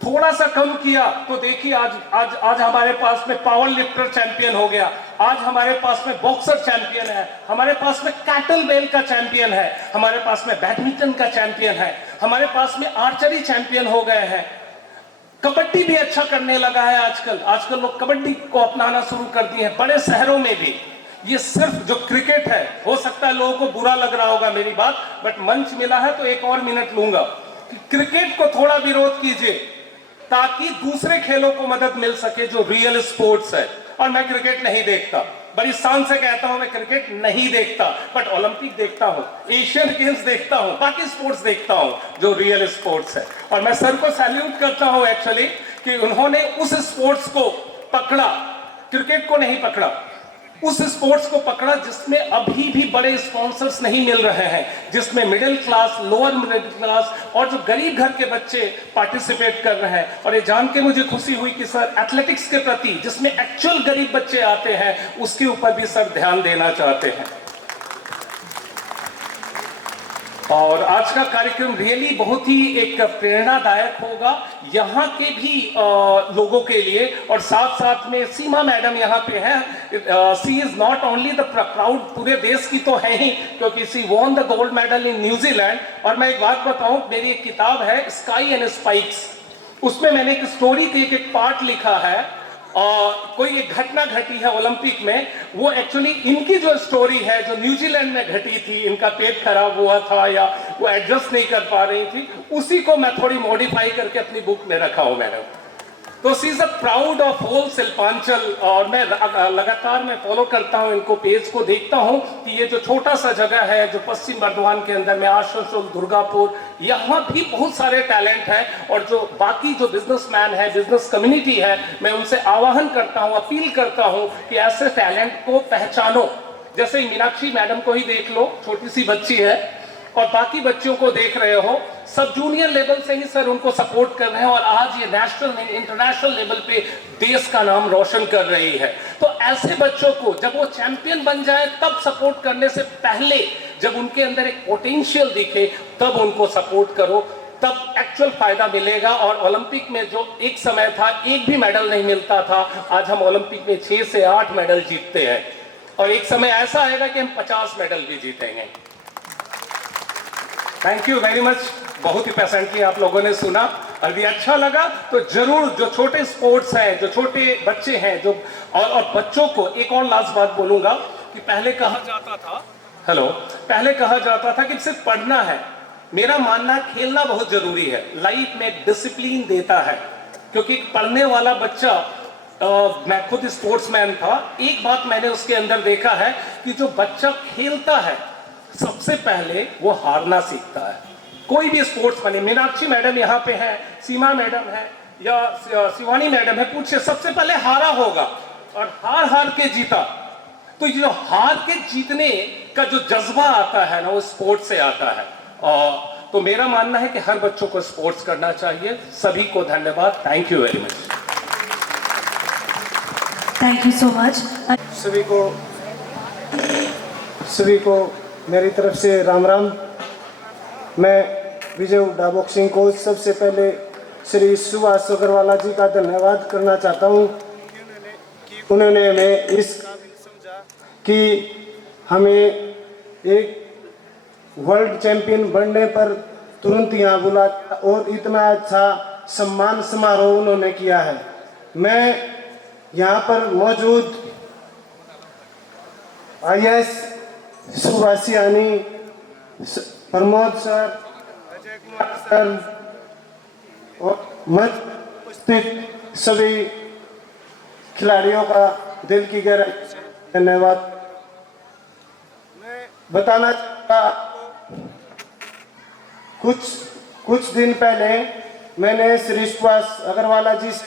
थोड़ा सा कम किया तो देखिए आज हमारे पास में पावर लिफ्टर चैंपियन हो गया, आज हमारे पास में बॉक्सर चैंपियन है, हमारे पास में कैटल बेल का चैंपियन है, हमारे पास में बैडमिंटन का चैंपियन है, हमारे पास में आर्चरी चैंपियन हो गए हैं। कबड्डी भी अच्छा करने लगा है आजकल लोग कबड्डी को अपनाना शुरू कर दिए हैं बड़े शहरों में भी। ये सिर्फ जो क्रिकेट है, हो सकता है लोगों को बुरा लग रहा होगा मेरी बात, बट मंच मिला है तो एक और मिनट लूंगा कि क्रिकेट को थोड़ा विरोध कीजिए ताकि दूसरे खेलों को मदद मिल सके जो रियल स्पोर्ट्स है। और मैं क्रिकेट नहीं देखता, बड़ी शान से कहता हूं मैं क्रिकेट नहीं देखता, बट ओलंपिक देखता हूं, एशियन गेम्स देखता हूं, बाकी स्पोर्ट्स देखता हूं जो रियल स्पोर्ट्स है। और मैं सर को सैल्यूट करता हूं एक्चुअली कि उन्होंने उस स्पोर्ट्स को पकड़ा, क्रिकेट को नहीं पकड़ा, उस स्पोर्ट्स को पकड़ा जिसमें अभी भी बड़े स्पॉन्सर्स नहीं मिल रहे हैं, जिसमें middle class, lower middle class और जो गरीब घर के बच्चे पार्टिसिपेट कर रहे हैं। और ये जान के मुझे खुशी हुई कि सर एथलेटिक्स के प्रति जिसमें एक्चुअल गरीब बच्चे आते हैं उसके ऊपर भी सर ध्यान देना चाहते हैं। और आज का कार्यक्रम रियली बहुत ही एक प्रेरणादायक होगा यहाँ के भी लोगों के लिए। और साथ साथ में सीमा मैडम यहाँ पे हैं। She is not only the proud, पूरे देश की तो है ही, क्योंकि she won the gold medal in New Zealand. और मैं एक बात बताऊं, मेरी एक किताब है स्काई एंड स्पाइक्स, उसमें मैंने एक स्टोरी के एक पार्ट लिखा है और कोई एक घटना घटी है ओलंपिक में। वो एक्चुअली इनकी जो स्टोरी है जो न्यूजीलैंड में घटी थी, इनका पेट खराब हुआ था या वो एडजस्ट नहीं कर पा रही थी, उसी को मैं थोड़ी मॉडिफाई करके अपनी बुक में रखा हूं मैडम। तो she is a proud of whole Shilpanchal. और मैं लगातार मैं फॉलो करता हूं इनको, पेज को देखता हूं कि ये जो छोटा सा जगह है जो पश्चिम बर्धमान के अंदर में आसनसोल, दुर्गापुर, यहाँ भी बहुत सारे टैलेंट हैं। और जो बाकी जो बिजनेसमैन है, बिजनेस कम्युनिटी है, मैं उनसे आह्वान करता हूं, अपील करता हूं कि ऐसे टैलेंट को पहचानो। जैसे मीनाक्षी मैडम को ही देख लो, छोटी सी बच्ची है, और बाकी बच्चों को देख रहे हो, सब जूनियर लेवल से ही सर उनको सपोर्ट कर रहे हैं और आज ये नेशनल इंटरनेशनल लेवल पे देश का नाम रोशन कर रही है। तो ऐसे बच्चों को जब वो चैंपियन बन जाए तब सपोर्ट करने से पहले, जब उनके अंदर एक पोटेंशियल दिखे तब उनको सपोर्ट करो, तब एक्चुअल फायदा मिलेगा। और ओलंपिक में जो एक समय था एक भी मेडल नहीं मिलता था, आज हम ओलंपिक में 6 से 8 मेडल जीतते हैं और एक समय ऐसा आएगा कि हम 50 मेडल भी जीतेंगे। Thank you very much. बहुत ही पेशेंटली आप लोगों ने सुना। अभी अच्छा लगा तो जरूर जो छोटे स्पोर्ट्स हैं, जो छोटे बच्चे हैं, जो और बच्चों को एक और लास्ट बात बोलूंगा कि पहले कहा जाता था, पहले कहा जाता था कि सिर्फ पढ़ना है। मेरा मानना खेलना बहुत जरूरी है, लाइफ में डिसिप्लिन देता है। क्योंकि पढ़ने वाला बच्चा, मैं खुद स्पोर्ट्समैन था, एक बात मैंने उसके अंदर देखा है कि जो बच्चा खेलता है सबसे पहले वो हारना सीखता है। कोई भी स्पोर्ट्स बने, मीनाक्षी मैडम यहाँ पे है, सीमा मैडम है या शिवानी मैडम है, पूछे सबसे पहले हारा होगा और हार के जीता। तो जो हार के जीतने का जो जज्बा आता है ना, वो स्पोर्ट्स से आता है। और तो मेरा मानना है कि हर बच्चों को स्पोर्ट्स करना चाहिए। सभी को धन्यवाद। Thank you very much. Thank you so much. सभी को मेरी तरफ से राम राम। मैं विजय हुड्डा बॉक्सिंग कोच। सबसे पहले श्री सुभाष अग्रवाल जी का धन्यवाद करना चाहता हूँ कि उन्होंने हमें इस काबिल समझा कि हमें एक वर्ल्ड चैंपियन बनने पर तुरंत यहाँ बुलाया और इतना अच्छा सम्मान समारोह उन्होंने किया है। मैं यहाँ पर मौजूद IAS Subhashiyani, Pramod sir, Ajay Kumar sir और मंच पर उपस्थित सभी खिलाड़ियों का दिल की गहराई से धन्यवाद। मैं बताना चाहूँगा, कुछ दिन पहले मैंने श्री सुभाष अग्रवाल जी से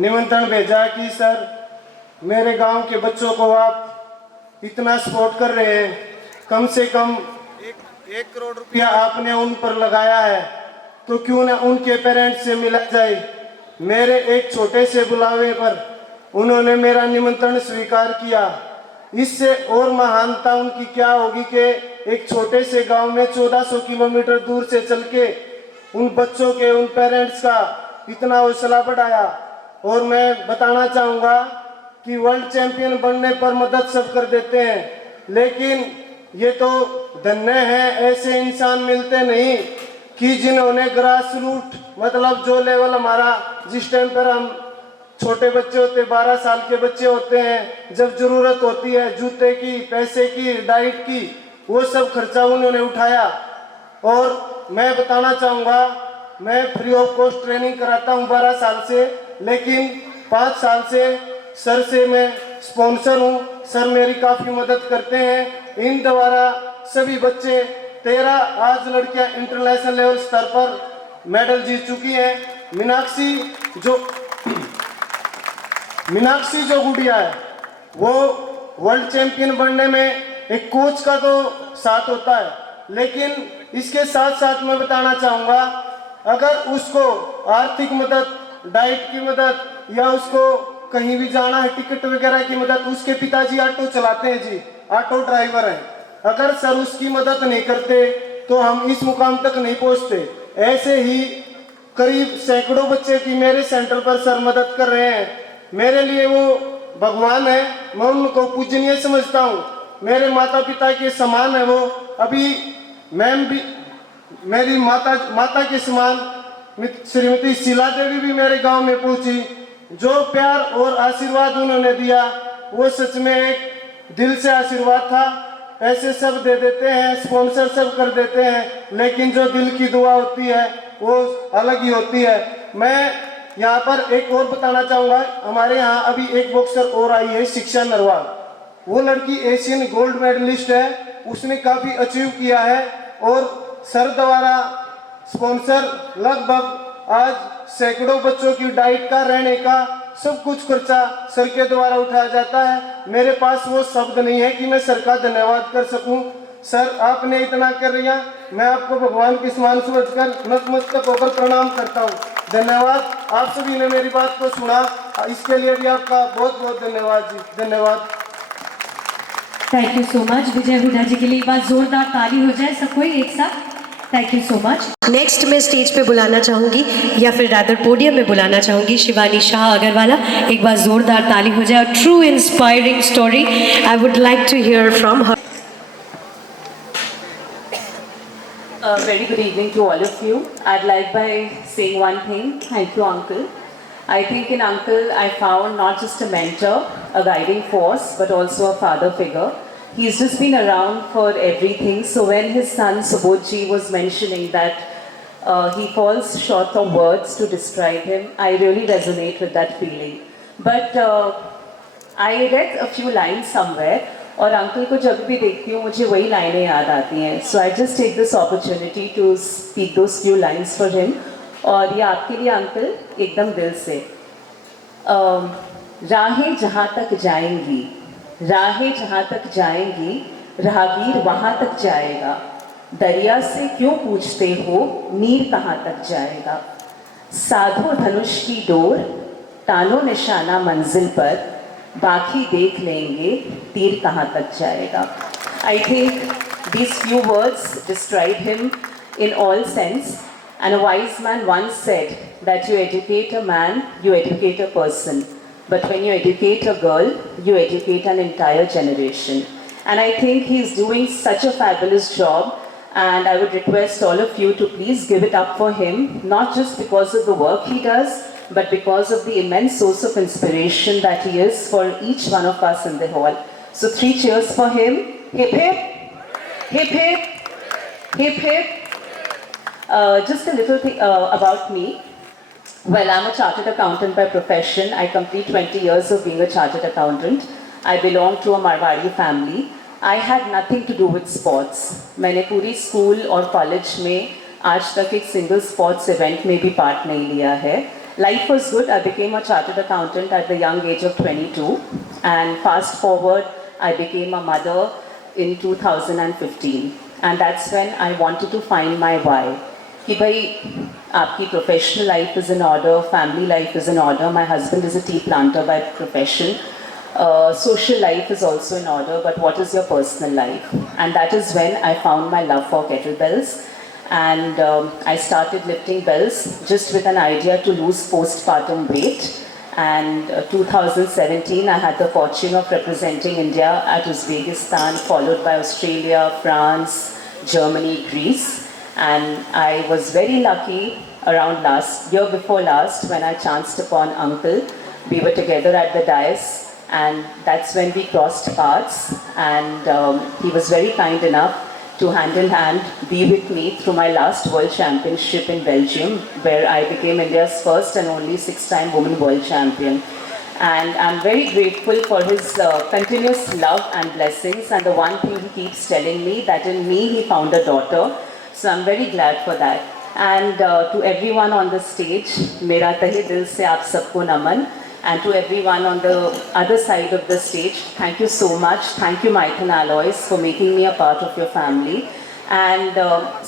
निमंत्रण भेजा कि सर मेरे गांव के बच्चों को आप इतना सपोर्ट कर रहे हैं, कम से कम 1 करोड़ रुपया आपने उन पर लगाया है, तो क्यों ना उनके पेरेंट्स से मिला जाए। मेरे एक छोटे से बुलावे पर उन्होंने मेरा निमंत्रण स्वीकार किया। इससे और महानता उनकी क्या होगी कि एक छोटे से गांव में 1400 किलोमीटर दूर से चल के उन बच्चों के, उन पेरेंट्स का इतना हौसला बढ़ाया। और मैं बताना चाहूँगा कि वर्ल्ड चैंपियन बनने पर मदद सब कर देते हैं, लेकिन ये तो धन्य है, ऐसे इंसान मिलते नहीं कि जिन्होंने ग्रास रूट मतलब जो लेवल हमारा, जिस टाइम पर हम छोटे बच्चे होते, 12 साल के बच्चे होते हैं, जब जरूरत होती है जूते की, पैसे की, डाइट की, वो सब खर्चा उन्होंने उठाया। और मैं बताना चाहूँगा, मैं फ्री ऑफ कॉस्ट ट्रेनिंग कराता हूँ 12 साल से, लेकिन 5 साल से सर से मैं स्पॉन्सर हूँ। सर मेरी काफ़ी मदद करते हैं। इन द्वारा सभी बच्चे 13 आज लड़कियाँ इंटरनेशनल लेवल स्तर पर मेडल जीत चुकी हैं। मीनाक्षी जो गुड़िया है वो वर्ल्ड चैंपियन बनने में एक कोच का तो साथ होता है, लेकिन इसके साथ साथ मैं बताना चाहूँगा, अगर उसको आर्थिक मदद, डाइट की मदद या उसको कहीं भी जाना है, टिकट वगैरह की मदद, उसके पिताजी ऑटो चलाते हैं जी, ऑटो ड्राइवर हैं। अगर सर उसकी मदद नहीं करते तो हम इस मुकाम तक नहीं पहुँचते। ऐसे ही करीब सैकड़ों बच्चे की मेरे सेंटर पर सर मदद कर रहे हैं। मेरे लिए वो भगवान है, मैं उनको पूजनीय समझता हूँ। मेरे माता पिता के समान है वो। अभी मैम भी मेरी माता के समान श्रीमती शीला देवी भी मेरे गांव में पहुंची। जो प्यार और आशीर्वाद उन्होंने दिया वो सच में एक दिल से आशीर्वाद था। पैसे सब दे देते हैं, स्पॉन्सर सब कर देते हैं, लेकिन जो दिल की दुआ होती है वो अलग ही होती है। मैं यहाँ पर एक और बताना चाहूँगा, हमारे यहाँ अभी एक बॉक्सर और आई है, शिक्षा नरवाल। वो लड़की एशियन गोल्ड मेडलिस्ट है, उसने काफ़ी अचीव किया है और सर द्वारा स्पॉन्सर लगभग आज सैकड़ों बच्चों की डाइट का, रहने का सब कुछ खर्चा सर के द्वारा उठाया जाता है। मेरे पास वो शब्द नहीं है कि मैं सर का धन्यवाद कर सकूं। सर आपने इतना कर दिया, मैं आपको भगवान के समान समझकर नतमस्तक होकर प्रणाम करता हूं। धन्यवाद। आप सभी ने मेरी बात को सुना, इसके लिए भी आपका बहुत बहुत धन्यवाद जी। धन्यवाद। Thank you so much. Vijay Hooda ji के लिए एक बार जोरदार ताली हो जाए सब कोई एक साथ। Thank you so much. Next मैं स्टेज पे बुलाना चाहूँगी या फिर रादर पोडियम में बुलाना चाहूँगी शिवानी शाह अग्रवाला। एक बार जोरदार ताली हो जाए। True inspiring story I would like to hear from her. Very good evening to all of you. I'd like by saying one thing. Thank you, Uncle. I think in Uncle I found not just a mentor, a guiding force, but also a father figure. He's just been around for everything. So when his son Subodhji was mentioning that he falls short of words to describe him, I really resonate with that feeling. But I read a few lines somewhere, और uncle को जब भी देखती हूँ मुझे वही लाइनें याद आती हैं। So I just take this opportunity to speak those few lines for him. और ये आपके लिए अंकल एकदम दिल से। राहें जहाँ तक जाएंगी, राहें जहाँ तक जाएंगी, राहगीर वहाँ तक जाएगा। दरिया से क्यों पूछते हो, नीर कहाँ तक जाएगा। साधो धनुष की डोर, तानो निशाना मंजिल पर, बाकी देख लेंगे तीर कहाँ तक जाएगा। I think these few words describe him in all sense, And a wise man once said that you educate a man, you educate a person. But when you educate a girl, you educate an entire generation. And I think he's doing such a fabulous job. And I would request all of you to please give it up for him, not just because of the work he does, but because of the immense source of inspiration that he is for each one of us in the hall. So 3 cheers for him. Hip hip, hip hip, hip hip. Just a little thing about me. Well, I'm a chartered accountant by profession. I complete 20 years of being a chartered accountant. I belong to a Marwari family. I had nothing to do with sports. मैंने पूरी school और college में आज तक एक single sports event में भी part नहीं लिया है. Life was good. I became a chartered accountant at the young age of 22. And fast forward, I became a mother in 2015. And that's when I wanted to find my why. कि भाई आपकी professional life is in order, family life is in order. My husband is a tea planter by profession. Social life is also in order, but what is your personal life? And that is when I found my love for kettlebells. And I started lifting bells just with an idea to lose postpartum weight. And 2017, I had the fortune of representing India at Uzbekistan, followed by Australia, France, Germany, Greece. And I was very lucky around year before last, when I chanced upon Uncle. We were together at the dais, and that's when we crossed paths. And he was very kind enough to hand in hand be with me through my last World Championship in Belgium, where I became India's first and only 6-time women world champion. And I'm very grateful for his continuous love and blessings. And the one thing he keeps telling me, that in me he found a daughter. So I'm very glad for that. And to everyone on the stage, mera tahe dil se aap sabko naman. And to everyone on the other side of the stage, thank you so much. Thank you, Mython Alloys, for making me a part of your family. And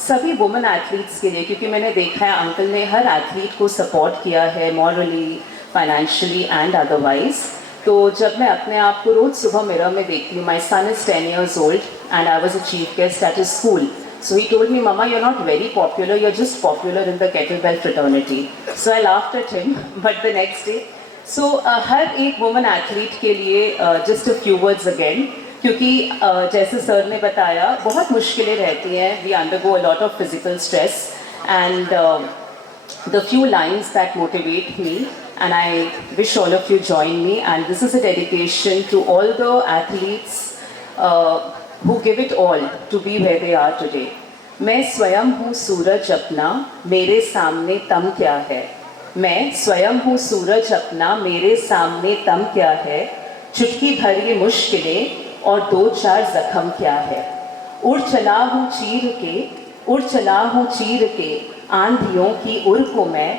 सभी women athletes के लिए, क्योंकि मैंने देखा है uncle ने हर athlete को support किया है morally, financially and otherwise. तो जब मैं अपने आप को रोज सुबह mirror में देखती हूँ, my son is 10 years old and I was a chief guest at his school. So he told me, Mama, you're not very popular, you're just popular in the kettlebell fraternity. So I laughed at him, but the next day, so हर एक woman athlete के लिए just a few words again, क्योंकि जैसे sir ने बताया बहुत मुश्किलें रहती हैं. We undergo a lot of physical stress and the few lines that motivate me and I wish all of you join me. And this is a dedication to all the athletes who give it all to be where they are today. मैं स्वयं हूँ सूरज अपना, मेरे सामने तम क्या है. मैं स्वयं हूँ सूरज अपना, मेरे सामने तम क्या है. चुटकी भर ये मुश्किलें और 2-4 जख्म क्या है. उड़ चला हूँ चीर के, उड़ चला हूँ चीर के आंधियों की उड़ को मैं,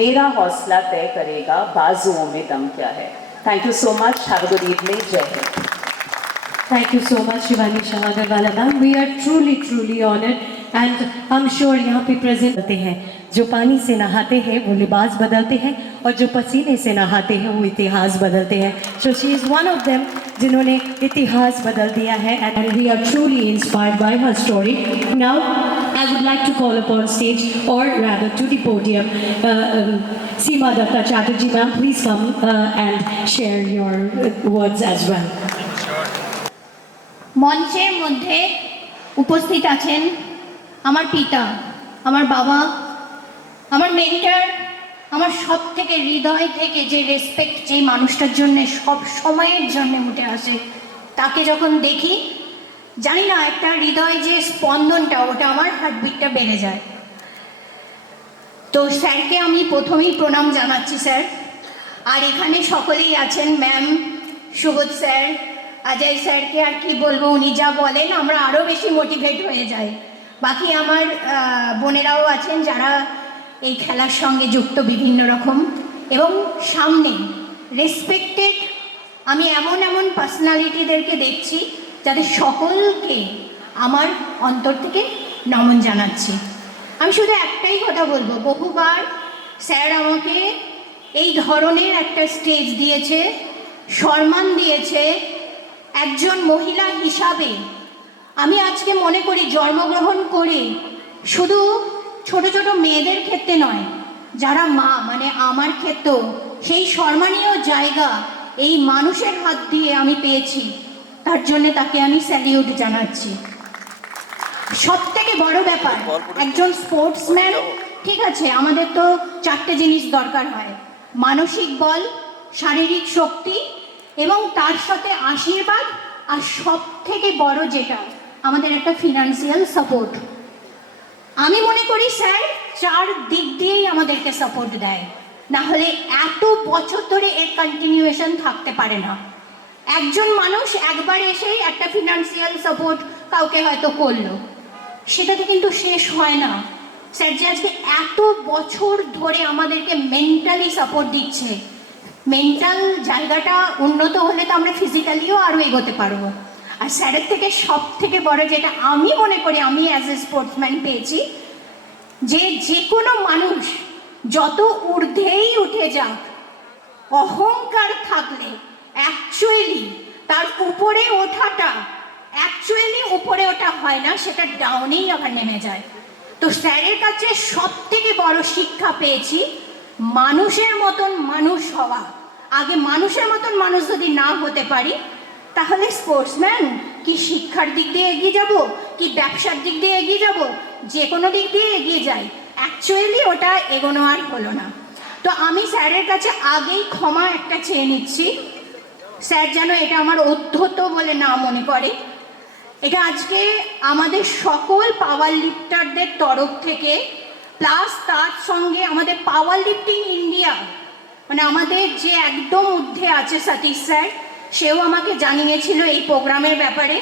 मेरा हौसला तय करेगा बाजुओं में दम क्या है. Thank you so much. Have a good evening. जय Hind. Thank you so much, Shivani Shah Agarwal ma'am. We are truly honored, and I'm sure यहाँ पे present होते हैं. जो पानी से नहाते हैं वो लिबास बदलते हैं, और जो पसीने से नहाते हैं वो इतिहास बदलते हैं. So she is one of them जिन्होंने इतिहास बदल दिया है, and we are truly inspired by her story. Now I would like to call upon stage, or rather to the podium, Seema Datta Chatterjee ma'am. Please come and share your words as well. মঞ্চের মধ্যে উপস্থিত আছেন আমার পিতা, আমার বাবা, আমার mentor, আমার সব থেকে হৃদয় থেকে যে রেসপেক্ট যে মানুষটার জন্য সব সময়ের জন্য উঠে আসে, তাকে যখন দেখি জানি না একটা হৃদয় যে স্পন্দনটা, ওটা আমার হার্টবিটটা বেড়ে যায়. তো স্যারকে আমি প্রথমেই প্রণাম জানাচ্ছি স্যার. আর এখানে সকলেই আছেন, ম্যাম, সুবোধ স্যার, অজয় স্যারকে আর কি বলবো, উনি যা বলেন আমরা আরও বেশি মোটিভেট হয়ে যাই. বাকি আমার বোনেরাও আছেন যারা এই খেলার সঙ্গে যুক্ত বিভিন্ন রকম, এবং সামনে রেসপেক্টেড আমি এমন পার্সোনালিটিদেরকে দেখছি যাদের সকলকে আমার অন্তর থেকে নমন জানাচ্ছি. আমি শুধু একটাই কথা বলবো, বহুবার স্যার আমাকে এই ধরনের একটা স্টেজ দিয়েছে, সম্মান দিয়েছে. একজন মহিলা হিসাবে আমি আজকে মনে করি জন্মগ্রহণ করে শুধু ছোট ছোট মেয়েদের ক্ষেত্রে নয়, যারা মা মানে আমার ক্ষেত্রেও সেই সম্মানীয় জায়গা এই মানুষের হাত দিয়ে আমি পেয়েছি, তার জন্য তাকে আমি স্যালিউট জানাচ্ছি। সব থেকে বড় ব্যাপার, একজন স্পোর্টসম্যান, ঠিক আছে, আমাদের তো 4টে জিনিস দরকার হয়: মানসিক বল, শারীরিক শক্তি এবং তার সাথে আশীর্বাদ, আর সব থেকে বড় যেটা আমাদের একটা ফিনান্সিয়াল সাপোর্ট। আমি মনে করি স্যার 4 দিক দিয়েই আমাদেরকে সাপোর্ট দেয়, না হলে এত বছর ধরে এর কন্টিনিউয়েশন থাকতে পারে না। একজন মানুষ একবার এসেই একটা ফিনান্সিয়াল সাপোর্ট কাউকে হয়তো করলো, সেটাতে কিন্তু শেষ হয় না। স্যার যে আজকে এত বছর ধরে আমাদেরকে মেন্টালি সাপোর্ট দিচ্ছে, মেন্টাল জায়গাটা উন্নত হলে তো আমরা ফিজিক্যালিও আরও এগোতে পারবো। আর স্যারের থেকে সব থেকে বড় যেটা আমি মনে করি আমি অ্যাজ এ স্পোর্টসম্যান পেয়েছি, যে কোনো মানুষ যত ঊর্ধ্বেই উঠে যাক, অহংকার থাকলে অ্যাকচুয়ালি তার উপরে ওঠাটা উপরে ওঠা হয় না, সেটা ডাউনেই আবার নেমে যায়। তো স্যারের কাছে সব থেকে বড় শিক্ষা পেয়েছি মানুষের মতন মানুষ হওয়া। আগে মানুষের মতন মানুষ যদি না হতে পারি, তাহলে স্পোর্টসম্যান কি শিক্ষার দিক দিয়ে এগিয়ে যাব, কি ব্যবসার দিক দিয়ে এগিয়ে যাব, যে কোনো দিক দিয়ে এগিয়ে যাই, অ্যাকচুয়ালি ওটা এগোনো আর হলো না। তো আমি স্যারের কাছে আগেই ক্ষমা একটা চেয়ে নিচ্ছি, স্যার যেন এটা আমার অধ্যত বলে না মনে করে। এটা আজকে আমাদের সকল পাওয়ার লিফটারদের তরফ থেকে, প্লাস তার সঙ্গে আমাদের পাওয়ার লিফটিং ইন্ডিয়া মানে আমাদের যে একদম ঊর্ধ্বে আছে সতীশ স্যার, সেও আমাকে জানিয়েছিল এই প্রোগ্রামের ব্যাপারে।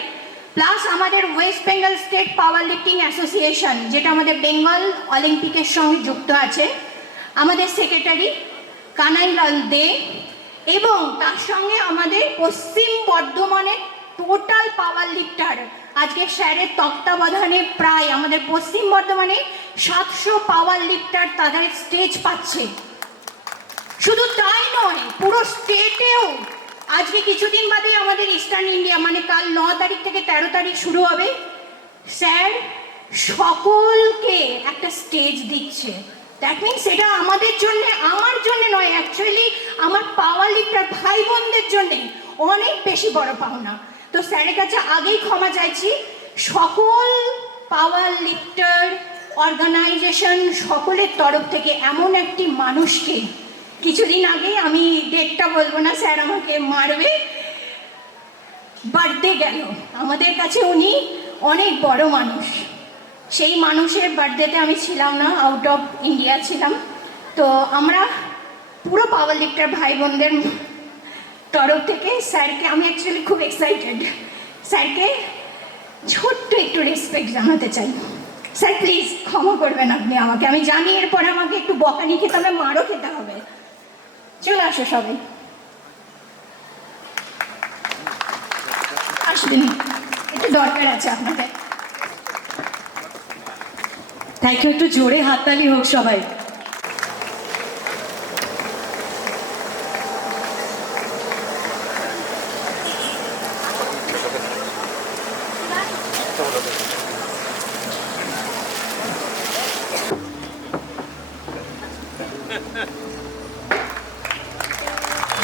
প্লাস আমাদের ওয়েস্ট বেঙ্গল স্টেট পাওয়ার লিফটিং অ্যাসোসিয়েশন, যেটা আমাদের বেঙ্গল অলিম্পিকের সঙ্গে যুক্ত আছে, আমাদের সেক্রেটারি কানাইলাল দে, এবং তার সঙ্গে আমাদের পশ্চিম বর্ধমানের টোটাল পাওয়ার লিফটার। আজকে স্যারের তত্ত্বাবধানে প্রায় আমাদের পশ্চিম বর্ধমানে 700 পাওয়ার লিফটার তাদের স্টেজ পাচ্ছে। শুধু তাই নয়, পুরো স্টেটেও আজকে কিছুদিন বাদে আমাদের ইস্টার্ন ইন্ডিয়া মানে কাল 9 তারিখ থেকে 13 তারিখ শুরু হবে, স্যার সকলকে একটা স্টেজ দিচ্ছে। দ্যাট মিনস এটা আমাদের জন্য, আমার জন্য নয়, অ্যাকচুয়ালি আমার পাওয়ার লিফটার ভাই বোনদের জন্যে অনেক বেশি বড় পাওনা। তো স্যারের কাছে আগেই ক্ষমা চাইছি, সকল পাওয়ার লিফটার অর্গানাইজেশন সকলের তরফ থেকে এমন একটি মানুষকে, কিছুদিন আগেই আমি ডেটটা বলবো না, স্যার আমাকে মারবে, বার্থডে গেল, আমাদের কাছে উনি অনেক বড় মানুষ। সেই মানুষের বার্থডেতে আমি ছিলাম না, আউট অফ ইন্ডিয়া ছিলাম। তো আমরা পুরো পাওয়ার লিফটার ভাই বোনদের তরফ থেকে স্যারকে, আমি অ্যাকচুয়ালি খুব এক্সাইটেড, স্যারকে ছোট্ট একটু রেসপেক্ট জানাতে চাই। স্যার প্লিজ ক্ষমা করবেন আপনি আমাকে, আমি জানি এরপরে আমাকে একটু বকানি খেতে হবে, মারও খেতে হবে। চলে আসো সবাই, আসবেন, একটু দরকার আছে আপনাকে। থ্যাংক ইউ, একটু জোরে হাততালি হোক সবাই।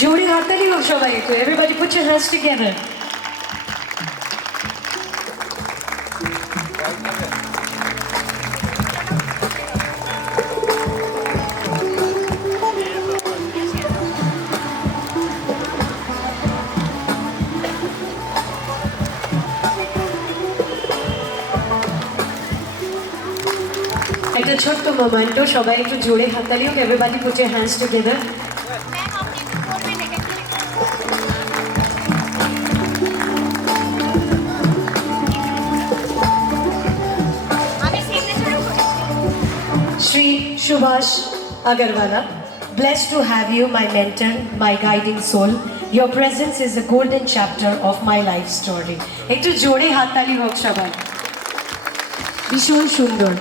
জোরে হাততালি হোক সবাই একটু। Everybody put your hands together. একটা ছোট্ট মোমেন্টো, সবাই একটু জোরে হাততালি হোক। Everybody put your hands together. Shri Subhash Agarwala, blessed to have you, my mentor, my guiding soul. Your presence is a golden chapter of my life story. একটু জোরে হাততালি হোক সবাই, ভীষণ সুন্দর।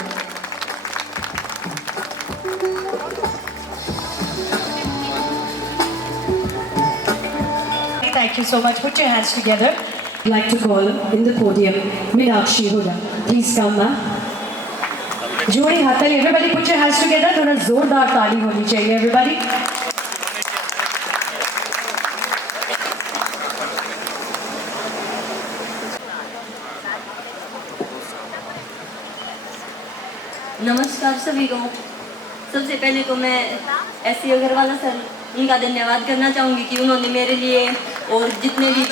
Thank you so much. Put your hands together. I'd like to call in the podium Meenakshi Huda. Please come, ma'am. जोड़े हाथ ताली, everybody put your hands together, थोड़ा जोरदार ताली होनी चाहिए everybody. नमस्कार सभी को। सबसे पहले तो मैं एस.सी. अग्रवाल सर उनका धन्यवाद करना चाहूँगी कि उन्होंने मेरे लिए और जितने भी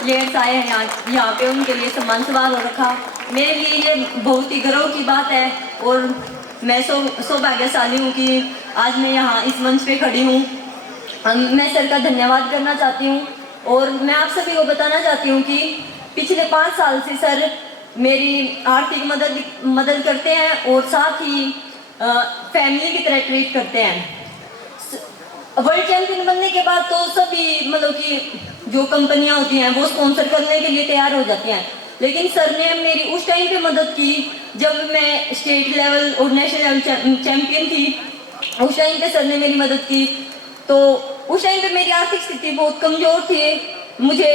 प्लेयर्स आए हैं यहाँ पे उनके लिए सम्मान समारोह रखा। मेरे लिए ये बहुत ही गर्व की बात है और मैं सौभाग्यशाली हूँ कि आज मैं यहाँ इस मंच पे खड़ी हूँ। मैं सर का धन्यवाद करना चाहती हूँ और मैं आप सभी को बताना चाहती हूँ कि पिछले 5 साल से सर मेरी आर्थिक मदद करते हैं और साथ ही फैमिली की तरह ट्रीट करते हैं। वर्ल्ड चैंपियन बनने के बाद तो सभी मतलब कि जो कंपनियां होती हैं वो स्पॉन्सर करने के लिए तैयार हो जाती हैं, लेकिन सर ने मेरी उस टाइम पे मदद की जब मैं स्टेट लेवल और नेशनल लेवल चैंपियन थी। उस टाइम पे सर ने मेरी मदद की। तो उस टाइम पे मेरी आर्थिक स्थिति बहुत कमज़ोर थी, मुझे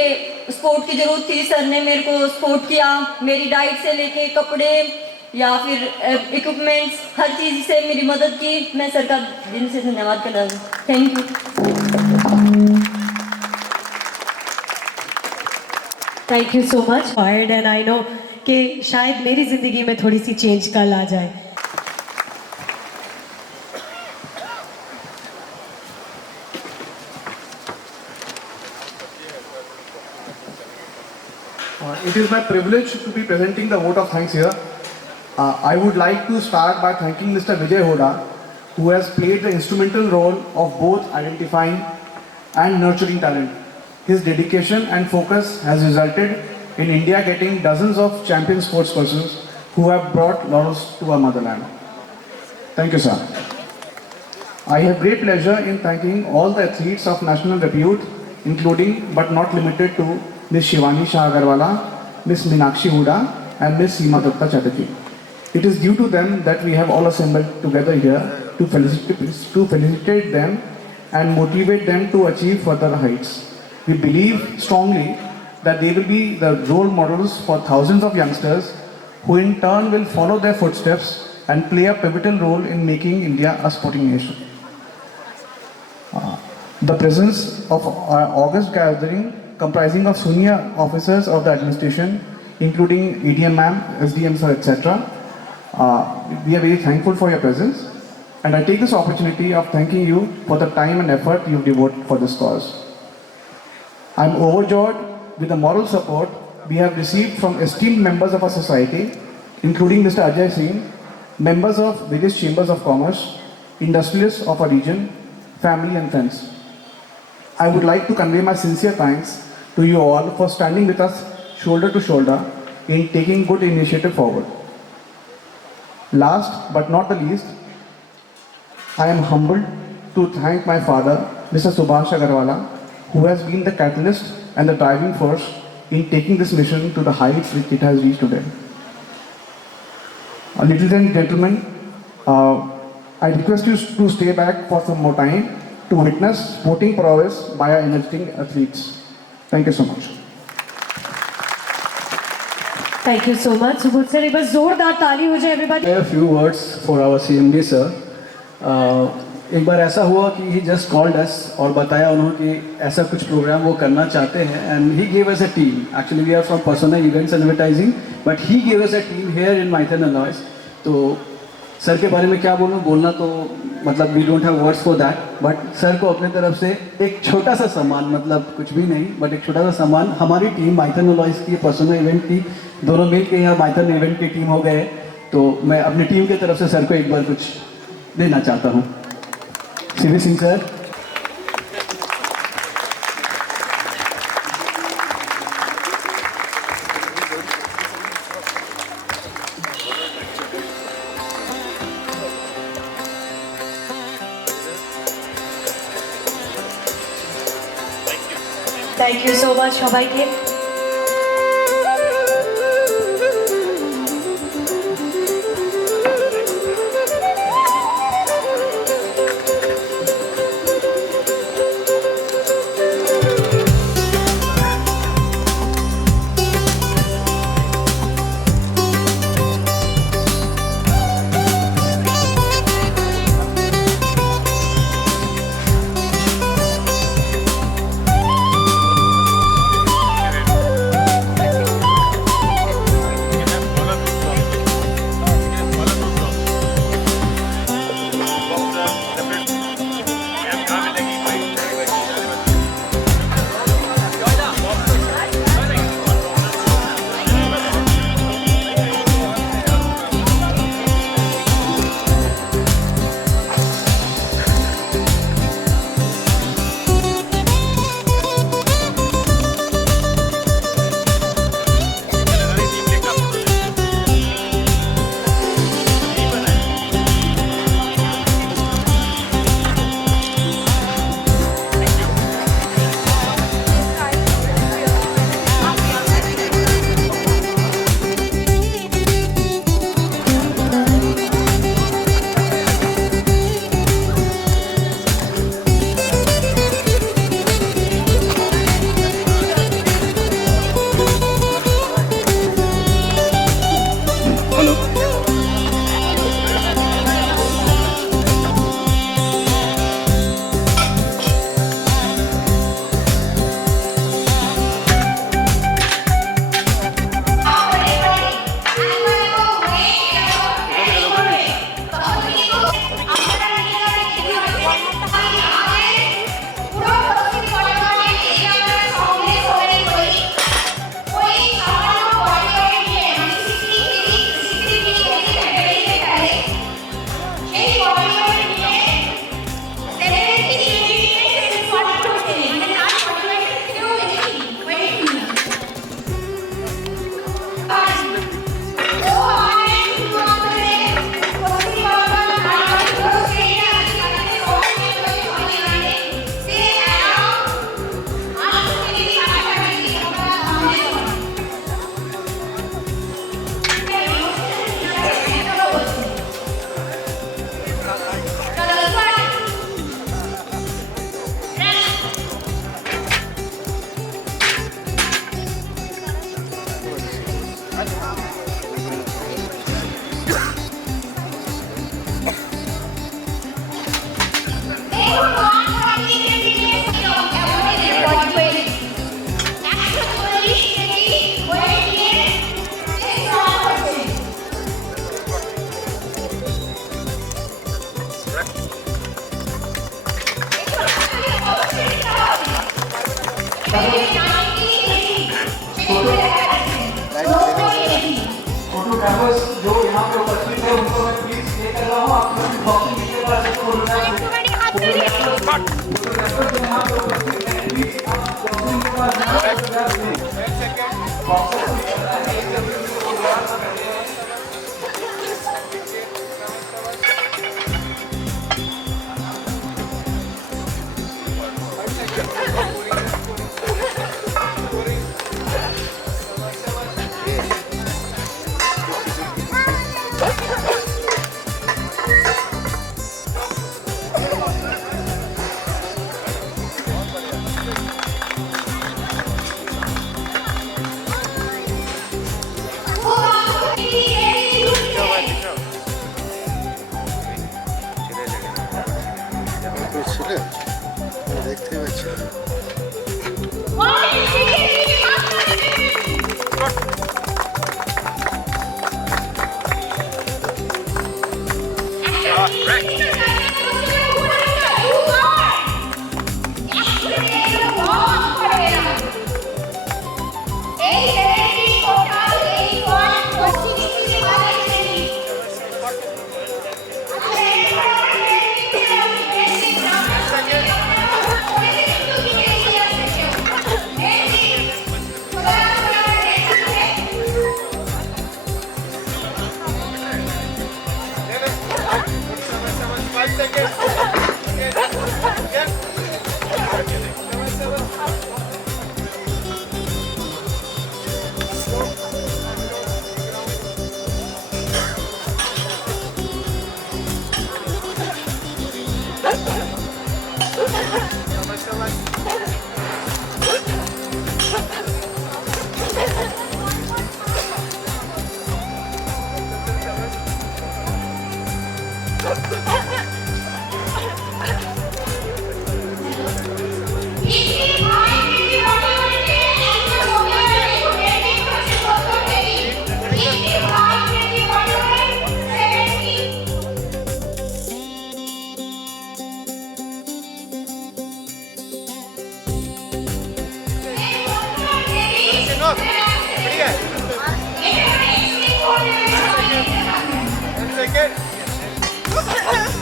स्पोर्ट की ज़रूरत थी। सर ने मेरे को सपोर्ट किया, मेरी डाइट से लेके कपड़े या फिर इक्विपमेंट्स हर चीज़ से मेरी मदद की। मैं सर का दिल से धन्यवाद करना हूँ। Thank you. Thank you so much and I know कि शायद मेरी ज़िंदगी में थोड़ी सी चेंज कल आ जाए। It is my privilege to be presenting the vote of thanks here. I would like to start by thanking Mr. Vijay Hoda, who has played the instrumental role of both identifying and nurturing talent. His dedication and focus has resulted in India getting dozens of champion sportspersons who have brought laurels to our motherland. Thank you, sir. I have great pleasure in thanking all the athletes of national repute, including but not limited to Ms. Shivani Shah Agarwala, Ms. Meenakshi Huda and Ms. Seema Dutta Chatterjee. It is due to them that we have all assembled together here to felicitate them and motivate them to achieve further heights. We believe strongly that they will be the role models for thousands of youngsters who in turn will follow their footsteps and play a pivotal role in making India a sporting nation. The presence of our August gathering comprising of senior officers of the administration, including ADM ma'am, SDM sir, etc. We are very thankful for your presence, and I take this opportunity of thanking you for the time and effort you devote for this cause. I am overjoyed with the moral support we have received from esteemed members of our society, including Mr. Ajay Singh, members of various chambers of commerce, industrialists of our region, family and friends. I would like to convey my sincere thanks to you all for standing with us shoulder to shoulder in taking good initiative forward. Last but not the least, I am humbled to thank my father, Mr. Subhash Agarwala, who has been the catalyst and the driving force in taking this mission to the heights which it has reached today. Ladies and gentlemen, I request you to stay back for some more time to witness sporting prowess by our energetic athletes. Thank you so much. Thank you so much. Subodh sir, एक बार जोरदार ताली हो जाए everybody. A few words for our CMD sir. एक बार ऐसा हुआ कि he just called us और बताया उन्होंने कि ऐसा कुछ प्रोग्राम वो करना चाहते हैं and he gave us a team. Actually we are from Persona Events and Advertising, but he gave us a team here in Maitan Alloys. तो सर के बारे में क्या बोलना तो मतलब we don't have words for that, but sir को अपने तरफ से एक छोटा सा सम्मान, मतलब कुछ भी नहीं बट एक छोटा सा सम्मान हमारी टीम माइथन अलॉयज की पर्सनल इवेंट की दोनों मिल के यहाँ माइथन इवेंट की टीम हो गए, तो मैं अपनी टीम की तरफ से सर को एक बार कुछ देना चाहता हूँ। CV Singh sir. Thank you so much সবাইকে। फोटोग्राफर्स जो यहाँ पे उपस्थित है उनको मैं प्लीज ये कर रहा हूँ, आप लोग बॉक्सिंग के बाद फोटोग्राफर्स जो यहाँ पे उपस्थित हैं प्लीज बॉक्सिंग के बाद फोटोग्राफ लें। देखते हुए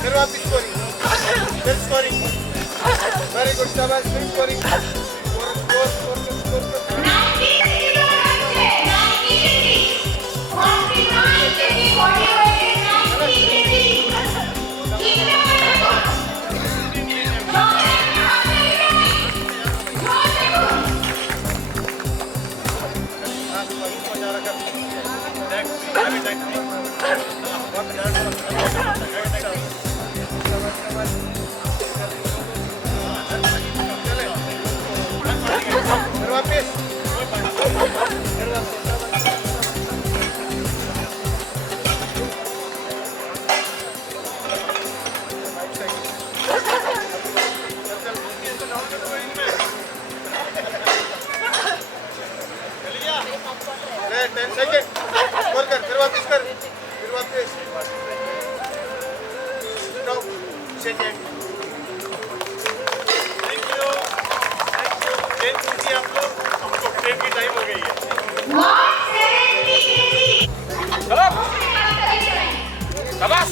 फिर वापस स्कोरिंग, फिर स्कोरिंग, वेरी गुड, शाबाश, फिर स्कोरिंग, शाबाश।